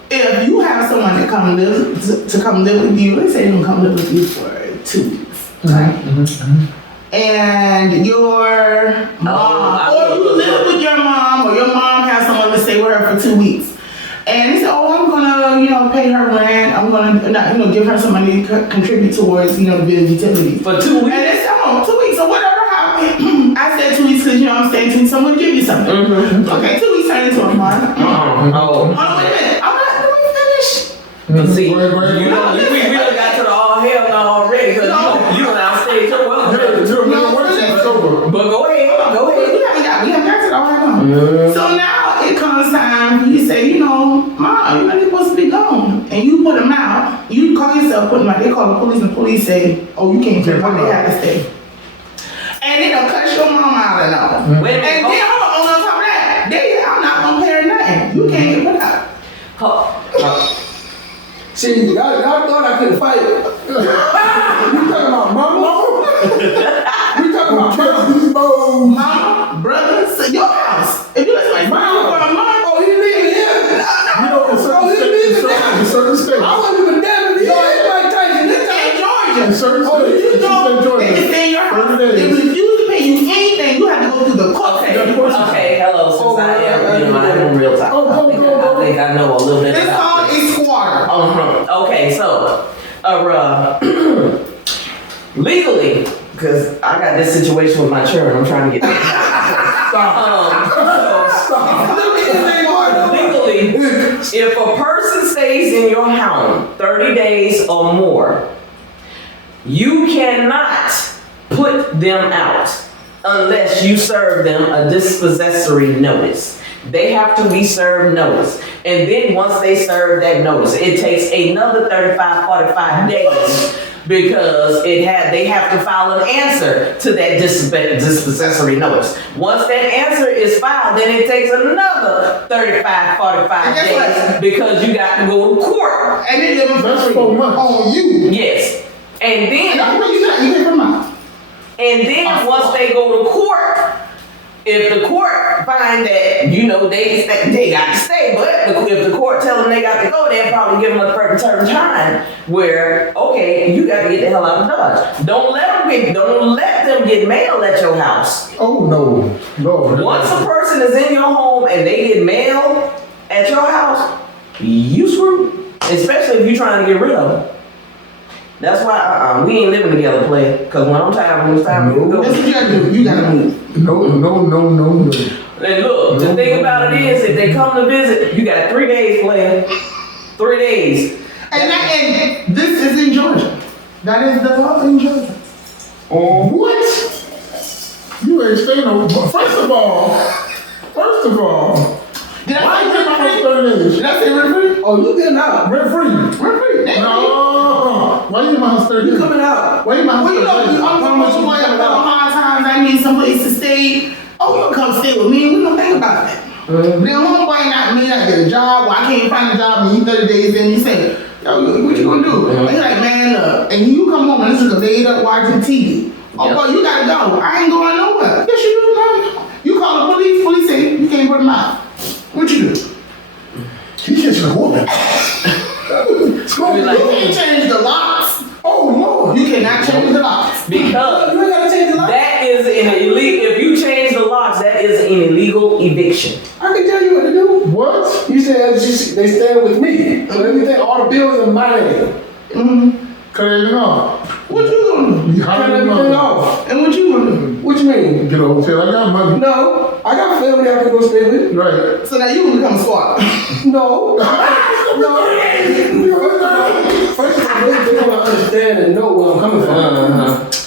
If you have someone that come live with you, let's say they don't come live with you for 2 weeks, right? And your mom, or you live with your mom, or your mom has someone to stay with her for 2 weeks. And they say, oh, I'm gonna, pay her rent. I'm gonna, give her some money to contribute towards, the bill utilities. For 2 weeks? And it's 2 weeks or whatever happened. know what I'm saying, to someone to give you something. Okay, 2 weeks turned into a month. Oh. Hold on, wait a minute. Let me finish. But see, Go ahead. we done got to the all hell now already because you done outstage your welcome. But go ahead. We haven't got to the all hell. So now it comes time, you say, you know, Mom, you're supposed to be gone. And you put them out. You call yourself, put them out. They call the police, and the police say, oh, you can't take them. They have to stay. And they don't cut your mom out and all. Wait a minute. And then, on top of that, I'm not going to pay her nothing. You can't get put out. See, y'all thought I couldn't fight. We talking about mama? We talking about mama, brother, so your house. If you listen to my mom, oh, he leaving here. In certain states. I wasn't even damn it. Mike Tyson, this time in Georgia. In certain states. You know, they can stay in your house. They refuse to pay you anything. You have to go through the court. Okay, hello. Since I am real time. I think I know a little bit This about called a squatter. Okay, so, legally, because I got this situation with my children, I'm trying to get legally, if a person stays in your home 30 days or more, you cannot put them out unless you serve them a dispossessory notice. They have to be served notice. And then once they serve that notice, it takes another 35, 45 days because they have to file an answer to that dispossessory notice. Once that answer is filed, then it takes another 35, 45 days because you got to go to court. And then That's 4 months. on you. Yes. And then, You can't put them out. and then once they go to court, if the court find that, you know, they got to stay, but if the court tell them they got to go, they'll probably give them a certain time where, okay, you got to get the hell out of Dodge. Don't let them get mail at your house. Oh, no. Once a person is in your home and they get mail at your house, you screwed. Especially if you're trying to get rid of them. That's why we ain't living together, play. Because when it's time to go. That's what you gotta do. You gotta move. No. And look, the thing about it is, if they come to visit, you got 3 days, player. 3 days. And this is in Georgia. That is the law in Georgia. Oh, what? You ain't staying no. First of all, Did why I you say get my house rent 30 days? Did I say rent free? Oh, you getting out. Rent free. No. Why you in my house 30 days? You coming out. Why you in my house Well, you 30 days? know, I'm promise from you like coming out. hard times. I need someplace to stay. Oh, you come stay with me. We don't think about that. Then homeboy not get a job. Well, I can't find a job. And you 30 days in, you say, yo, what you gonna do? And he's like, man, and you come home and this is laid up watching TV. Oh, Yep. boy, you gotta go. I ain't going nowhere. Yes, you do. No. You call the police. Police say you can't put them out. What you do? He catching a woman. You can't change the locks. Oh, Lord. You cannot change the locks. Because You ain't gotta change the lock. that is an illegal, if you change the locks, that is an illegal eviction. I can tell you what to do. What? You said they stand with me. So everything, all the bills are my name. Cut everything off. What you gonna do? You Cut hired everything him off. And what you gonna do? What you mean? Get a hotel. I got money. No, I got family I can go stay with. Right. So now you gonna become a squatter. No. First of all, they don't understand and know where I'm coming from.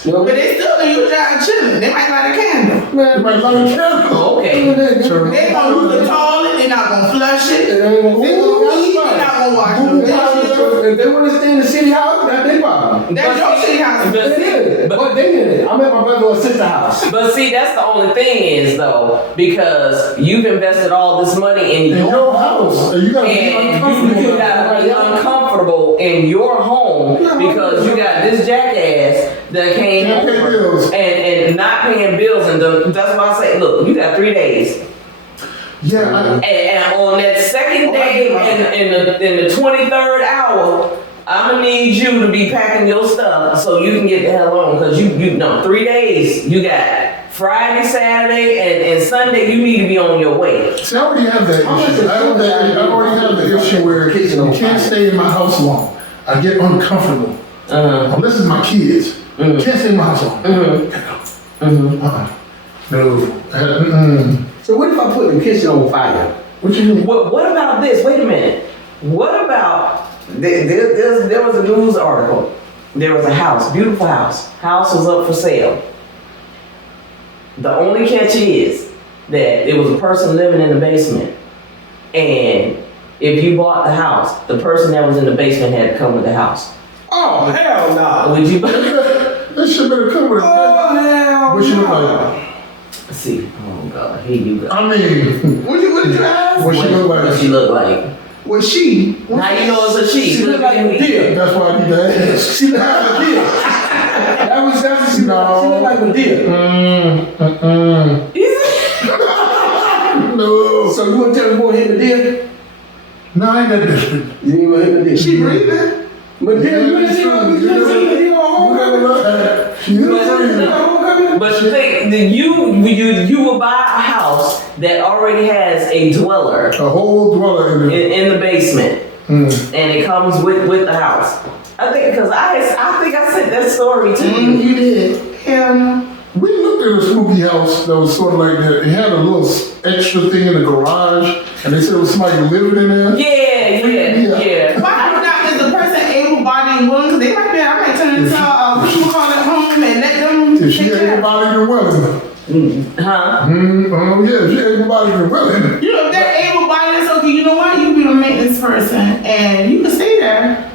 You know? But they still in your job chilling. They might light a candle. Man, You might like a candle. Okay. They gonna use the toilet. They not gonna flush it. It ain't gonna They gonna eat. They not gonna wash the dishes. If they want to stay in the city house, that's their problem. That's your shit house. But It see, is. But they did it. I'm at my brother or sister house. but see, that's the only thing is though, because you've invested all this money in In your house. And you gotta be and uncomfortable. you gotta be uncomfortable in your home because you got this jackass that came Can't pay over bills. and not paying bills, and that's why I say, look, you got 3 days. Yeah, And on that second day, in the 23rd hour, I'm gonna need you to be packing your stuff so you can get the hell on. Cause you know, 3 days, you got Friday, Saturday, and Sunday, you need to be on your way. See, I already have that issue. I already have the issue where you can't stay in my house long. I get uncomfortable. Unless it's my kids. Can't stay in my house long. No. So what if I put the kitchen on fire? What you do? What about this? Wait a minute. What about there was a news article. There was a house, beautiful house. House was up for sale. The only catch is that it was a person living in the basement. And if you bought the house, the person that was in the basement had to come with the house. Oh, hell no. Would you? That shit better come with a Oh, hell What she look no. like? Let's see. Oh God, here you go. I mean, What did you ask? what she look What like? she look like? Was she? Now you know it's a she. She look like a deer. That's why I need to ask. She look like a deer. That's what she look like. She look like a deer. No. So you gonna tell me you gonna hit the deer? No, I ain't that different. You ain't gonna hit the deer. She breathing? But then you ain't seen her. You ain't seen the deer on homecoming. But you think that you will buy a house that already has a dweller A whole dweller in there. in the basement, and it comes with the house. I think because I think I sent that story to you. You did. Hell no. We looked at a spooky house that was sort of like that. It had a little extra thing in the garage, and they said it was somebody living in there. Yeah. Why not is the person able-bodied and willing? Because they might be, I might turn into what you call it home and let them If she take care of it. able-bodied and willing. Huh? Oh yeah, she able-bodied and willing. You know, if they're able-bodied, it's okay. You know what? You can be the maintenance person and you can stay there.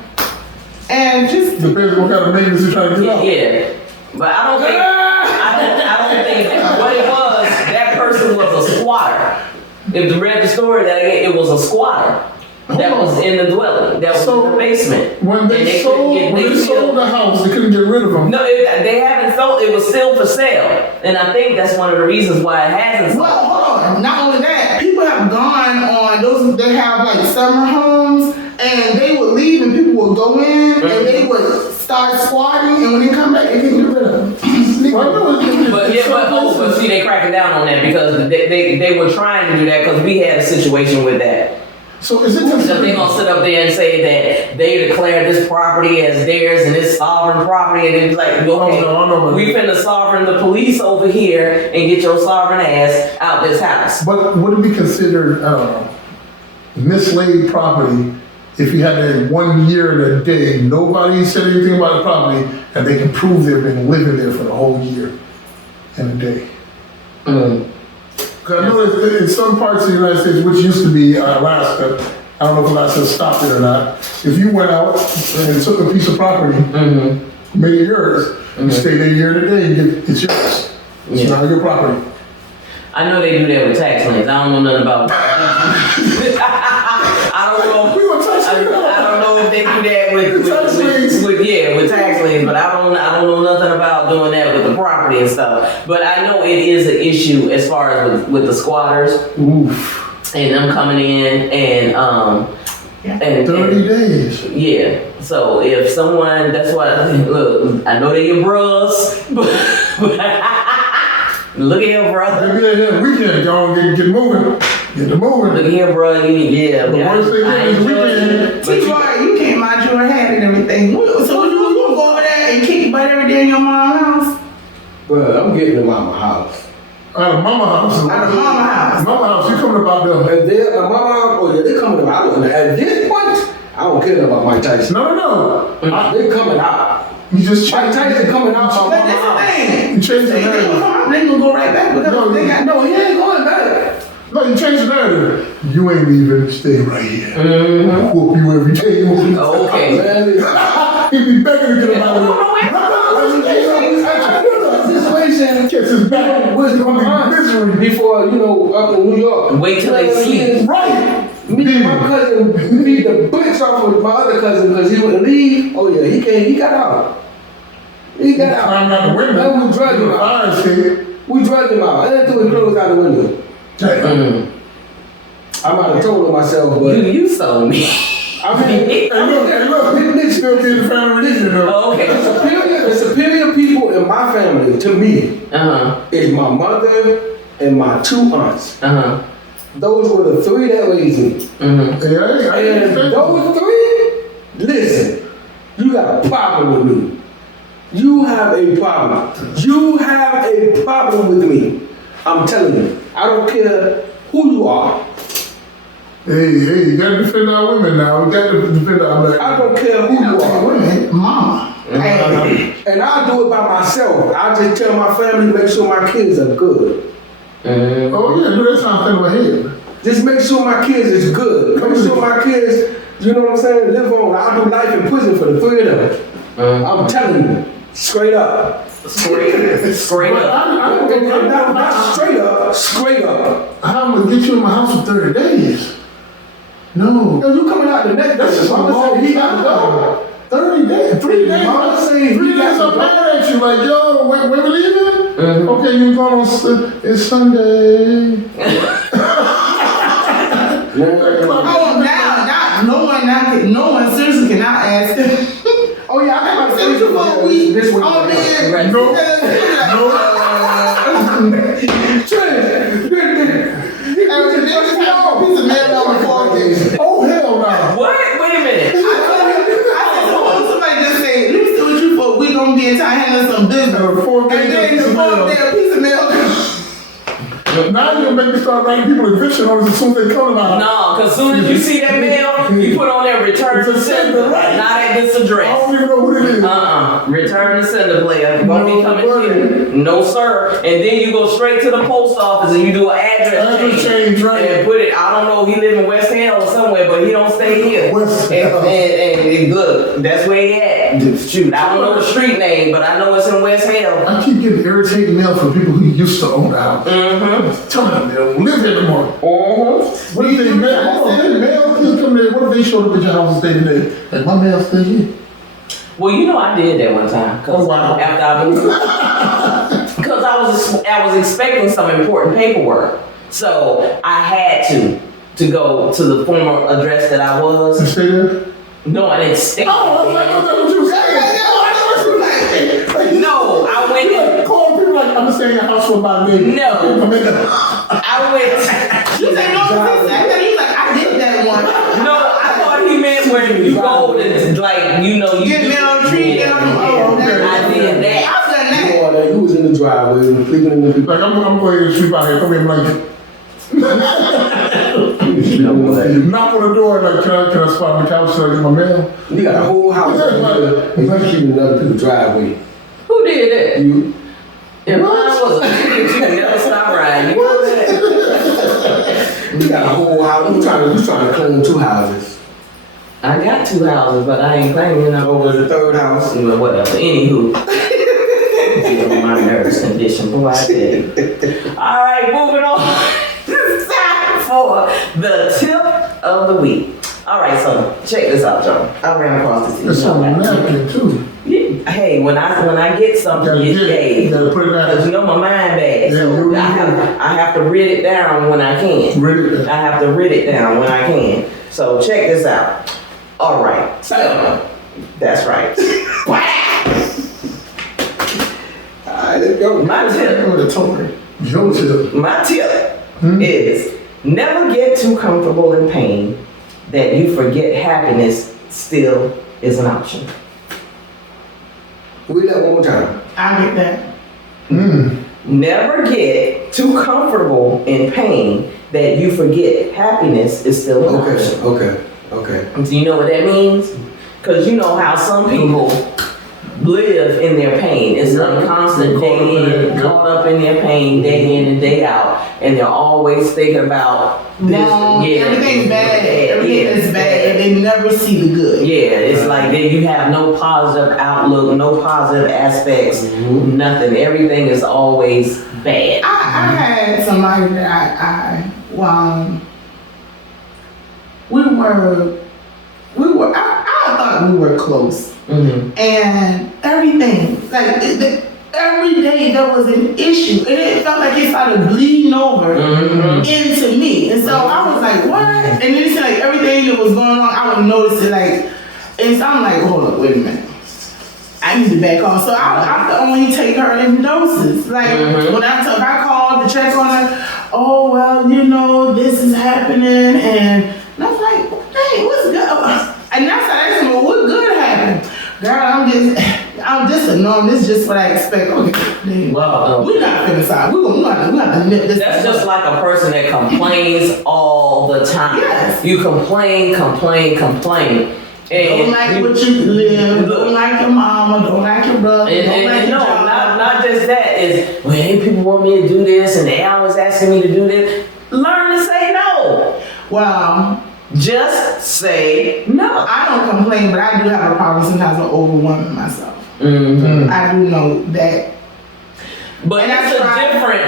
And just Depends what kind of maintenance you're trying to get out. Yeah. But I don't think what it was. That person was a squatter. If you read the story, that it was a squatter that was in the dwelling, that was in the basement. When And they couldn't sold the house, they couldn't get rid of them. No, they haven't sold. It was still for sale, and I think that's one of the reasons why it hasn't sold. well, hold on. Not only that, people have gone on those. They have like summer homes, and they would leave, and people would go in, and they would start squatting, and when they come back, they can get rid of them. But see, they cracking down on that because they were trying to do that because we had a situation with that. So is it So just they gonna sit up there and say that they declared this property as theirs and it's sovereign property, and it's like, okay, no. we finna sovereign the police over here and get your sovereign ass out this house. But would it be considered, I don't know, mislaid property if you had that 1 year and a day, nobody said anything about the property, and they can prove they've been living there for the whole year and a day? Because I know that in some parts of the United States, which used to be Alaska, I don't know if Alaska stopped it or not, if you went out and took a piece of property, made it yours, you stay there a year and a day, it's yours. It's not your property. I know they do that with tax liens. I don't know nothing about I don't know. I don't know if they do that with tax liens, but I don't know nothing about doing that with the property and stuff. But I know it is an issue as far as with the squatters. Oof. And them coming in and 30 days. Yeah. So if someone, that's why, look, I know they your bros, but look at here, brother. Yeah, we can go and get moving. Get the moving. Look at here, bro. The worst thing is we can. T.Y., you came out your head and everything. So you gonna go over there and kick butt every day in your mom's house? Bro, I'm getting to mama house. Out of mama house. Out of mama house. Mama house, you coming about them. And then my mama, oh yeah, they coming out. And at this point, I don't care about Mike Tyson. No. They coming out. You just Mike Tyson coming out. But that's the thing. You change the They narrative. gonna go right back because they got No, he ain't going back. No, you change the narrative. You ain't leaving. Stay right here. Whoop you every day. Okay. Man, He be begging to get him out of situation Gets his back. was misery before, up in New York. Wait till they see. Right. Me and my cousin beat the brakes off with my other cousin because he wouldn't leave. Oh yeah, he got out. He got out. Climbed out the window. And we dragged him out. Fire escape. We dragged him out. And threw his clothes out the window. I might have told him myself, but You sold me. I mean, Hey, look, this still getting the family religion though. Oh, okay. the superior people in my family, to me, is my mother and my two aunts. Those were the three that raised me. And those three, listen, you got a problem with me. You have a problem. You have a problem with me. I'm telling you, I don't care who you are. Hey, you gotta defend our women now. We gotta defend our black. I don't care who you are. Women, mama. And I do it by myself. I just tell my family, make sure my kids are good. Oh yeah, do that sound kind of ahead. Just make sure my kids is good. Make sure my kids, you know what I'm saying, live on. I do life in prison for the 3 of them. I'm telling you, straight up. Straight up. Not straight up, straight up. I'm gonna get you in my house for 30 days. No. Cause you coming out the next day. That's just Mama long. said he got to go. 30 days, 3 days. Mama saying 3 days I'm mad at you, like, yo, where we leaving? Okay, you going on, it's Sunday. No one seriously cannot ask him. Oh yeah, I got my sister for a week. This one. Oh man. No. Oh hell no. What? Wait a minute. I said, somebody just say, let me stay with you for a week. I'm gonna be in town handling some business. And then the 4th day, a piece of mail. Now you'll make me start writing people eviction orders as soon as they come out. No, because as soon as you see that mail, you put on there return to sender. Right. Not at this I address. don't even know who it is. Return to sender player. Gonna be coming here. No, sir. And then you go straight to the post office and you do an address change, right. And put it, I don't know, he live in West Hill or somewhere, but he don't stay here. West Hill. And look, that's where he at. Shoot, I don't know the street name, but I know it's in West Hill. I keep getting irritating mail from people who used to own the house. Tell them they don't live here tomorrow. What if they mail? Hold on, they mail kids come there. What if they showed up at your house and stayed in there? Like, my mail stay here. Well, you know I did that one time. Oh, wow. After I moved. Because I was expecting some important paperwork. So I had to go to the former address that I You was. stay there? No, I didn't stay. Oh, I was like, that's what you saying. No, I went in. Call people like, I'm staying in your house for about a day. No. I went. You say no, he's like, I did that one. No, I thought he meant where you go and like, you know, you Get mail tree down. Oh, okay. I did that. I've done that. You was in the driveway, sleeping in the Like, I'm going to sleep out here. Come here, blanket. Knock on the door, like, can I spot my couch so I get my mail? You got a whole house. You keeping another people's driveway. Who did that? You. If mine was a chicken, you never stop riding. You know that? You got a whole house. You trying to claim 2 houses. I got 2 houses, but I ain't claiming no. Over the 3rd house. Well, whatever. Anywho. My nervous condition, boy, I tell you. All right, moving on. It's time for the tip of the week. All right, so check this out, John. I ran across this. It's on the napkin, too. Yeah. Hey, when I get something, You gotta put it because out. you know my mind bad. Yeah, So I have to write it down when I can. Ready? I have to write it down when I can. So check this out. All right. So that's right. Alright, let's go. My tip. Your tip. My tip is never get too comfortable in pain that you forget happiness still is an option. Read that one more time. I get that. Never get too comfortable in pain that you forget happiness is still an option. Okay. Do you know what that means? Because you know how some people live in their pain. It's like constant caught up in their pain day in and day out. And they're always thinking about this. Everything's bad. Everything is bad. And they never see the good. Yeah, it's like that you have no positive outlook, no positive aspects, nothing. Everything is always bad. I had somebody that I thought we were close. And everything, like every day there was an issue. And it felt like it started bleeding over into me. And so I was like, what? And then it's like everything that was going on, I would notice it like, and so I'm like, hold up, wait a minute. I need to back off. So I could only take her in doses. Like when I called to check on her, oh, well, you know, this is happening. And I was like, hey, what's good? And I started asking, well, what good happened? Girl, I I'm just a norm. This is just what I expect. Okay, Well, we're not finna side. We have to nip this. that's just like a person that complains all the time. Yes. You complain. And Don't like what you live. Don't like your mama. Don't like your brother. Don't like your job. not just that. Is well, hey, people want me to do this, and they always asking me to do this. Learn to say no. Well, Just say no. I don't complain, but I do have a problem sometimes with overwhelming myself. Mm-hmm. I do know that. But And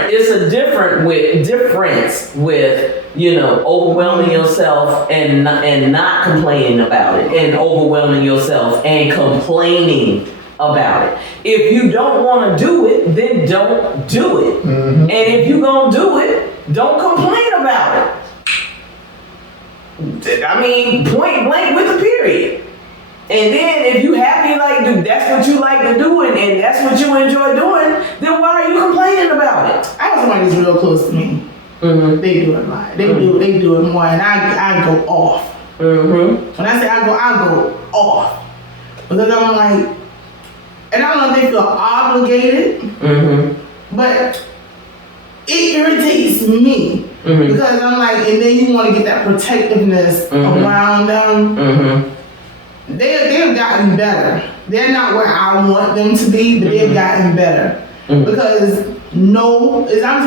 it's a difference with overwhelming yourself and not complaining about it, and overwhelming yourself and complaining about it. If you don't want to do it, then don't do it. Mm-hmm. And if you're gonna do it, don't complain about it. I mean, point blank with a period. And then if you happy that's what you like to do and that's what you enjoy doing, then why are you complaining about it? I have somebody who's real close to me. Mm-hmm. They do it a lot. They do it more, and I go off. Mm-hmm. When I say I go off because I'm like, and I don't know if they feel obligated, Mm-hmm. but it irritates me because I'm like, and then you want to get that protectiveness around them. Mm-hmm. They've gotten better. They're not where I want them to be, but they've gotten better. Because I'm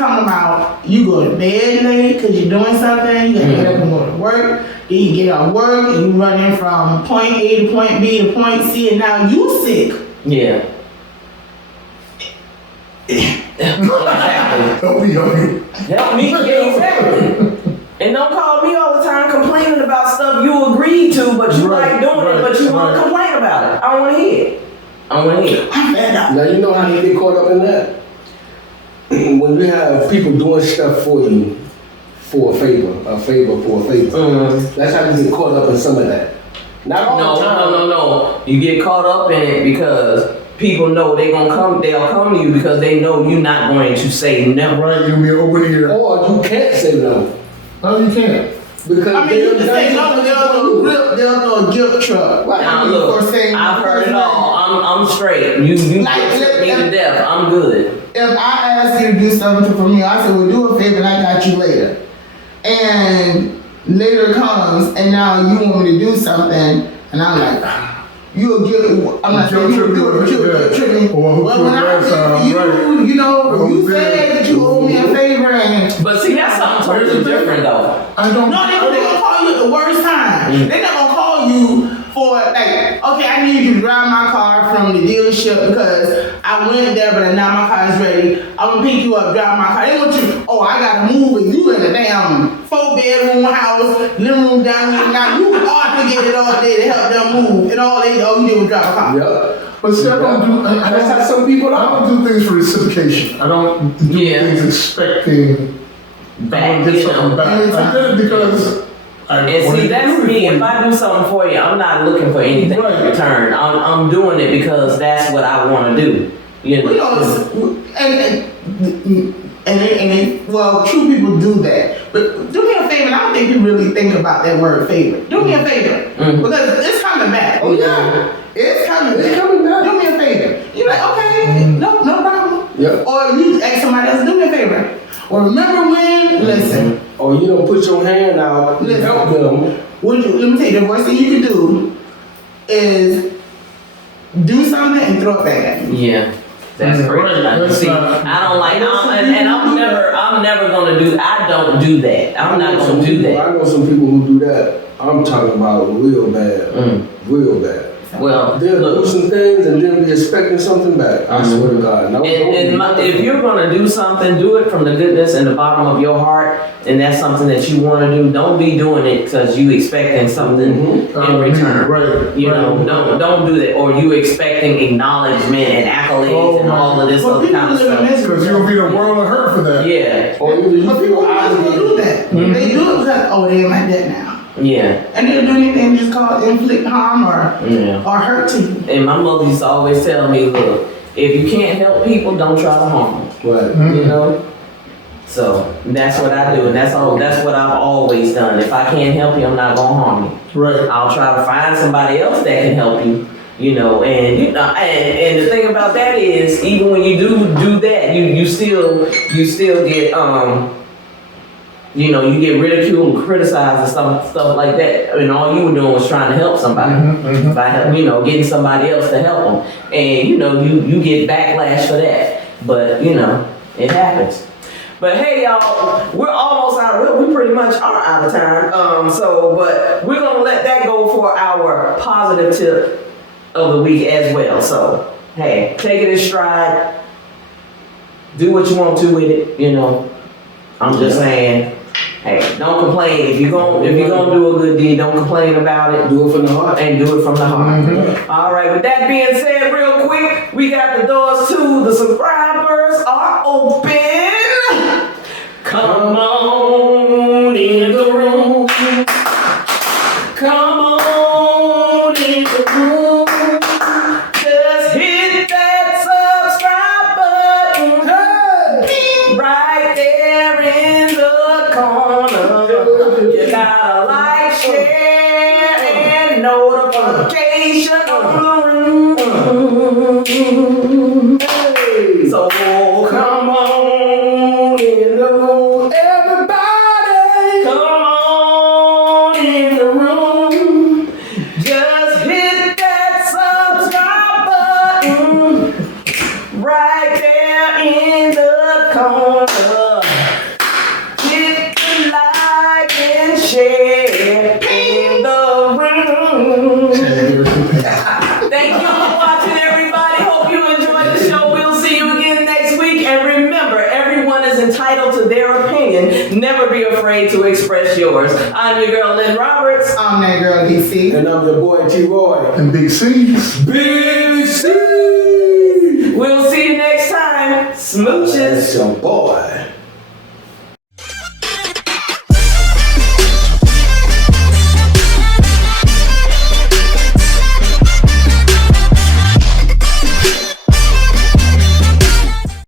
talking about you go to bed late because you're doing something, you gotta get up and go to work, then you get off work and you running from point A to point B to point C, and now you sick. Yeah. Exactly. Help me. Help me. Yeah, exactly. And don't call me all the time complaining about stuff you agreed to, but you like doing it, but you want to complain about it. I want to hear it. I'm fed up. Now you know how they get caught up in that? When you have people doing stuff for you for a favor for a favor. That's how you get caught up in some of that. Not all the time. No. You get caught up in it because people know they'll come to you because they know you're not going to say no. Right, you'll be open ear. Or you can't say no. No, you can't. Because I mean, you can say no, but they'll throw a guilt trip. Right. Now look, I've heard it all. I'm straight. You trip me to death. I'm good. If I ask you to do something for me, I say, well, do a favor and I got you later. And later comes and now you want me to do something and I'm like, you'll give, I'm not saying you'll do it, but you'll guilt trip me. Well, when I did you, you said that you owe me a favor and... But see, that's something totally different though. They're gonna call you at the worst time. They're not gonna call you for like, okay, I need you to drive my car from the dealership because I went there, but now my car is ready. I'm gonna pick you up, drive my car. They want you, I gotta move and you in a damn 4-bedroom house, living room down here. Now you obligated all day to help them move, and all you did was drive a car. Yeah. But see, I don't That's how some people I are. don't do things for reciprocation. I don't do things expecting Back, to get something back. I did it because and see, that's me. If I do something for you, I'm not looking for anything in return. I'm doing it because that's what I want to do. Well, true people do that. But do me a favor, and I don't think you really think about that word favor. Do me a favor. Because it's coming back. Oh yeah. It's coming back. back. Do me a favor. You're like, okay, no problem. Yeah. Or you ask somebody else, do me a favor. Or remember when, listen. Or you don't put your hand out and help them. Let me tell you, the worst thing you can do is do something and throw it back at me. Yeah. That's crazy. See, I don't like, and I'm never gonna do. I don't do that. I'm not gonna do that. I know some people who do that. I'm talking about real bad, real bad. Well, they'll do some things and then be expecting something back. I swear to God. No, if you're gonna do something, do it from the goodness and the bottom of your heart, and that's something that you want to do. Don't be doing it because you expecting something in return. Don't do that, or you expecting acknowledgement and accolades and all of this other kind of stuff. Because you'll be in a world of hurt for that. Yeah. Or but people will do that. They do it because they in my debt now. Yeah. And they'll do anything just called inflict harm or hurt to you. And my mother used to always tell me, look, if you can't help people, don't try to harm them. Right. You know? So that's what I do, and that's what I've always done. If I can't help you, I'm not gonna harm you. Right. I'll try to find somebody else that can help you, You know, and you know, and the thing about that is, even when you do that, you still get you know, you get ridiculed and criticized and stuff like that. I mean, all you were doing was trying to help somebody by, you know, getting somebody else to help them, and you know, you get backlash for that. But you know, it happens. But hey, y'all, we're almost out. We pretty much are out of time. But we're gonna let that go for our positive tip of the week as well. So hey, take it in stride. Do what you want to with it. You know, I'm just saying. Hey, don't complain. If you're gonna do a good deed, don't complain about it. Do it from the heart. And do it from the heart. All right. With that being said, real quick, we got the doors to the subscribers are open. Come on in the room. Come on in the room. Just hit that subscribe button. Hey. Right there in the corner. You gotta like, share, and notification on the room. Hey. So come on in the room, everybody. Come on in the room. Just hit that subscribe button right there in the corner. Hit the like and share in the room. Thank you for watching, everybody. Hope you enjoyed the show. We'll see you again next week. And remember, everyone is entitled to their opinion. Never be afraid to express yours. I'm your girl, Lynn Roberts. I'm that girl, DC. And I'm your boy, T-Roy. And Big C's. Big C! We'll see you next time. Smooches. That's your boy.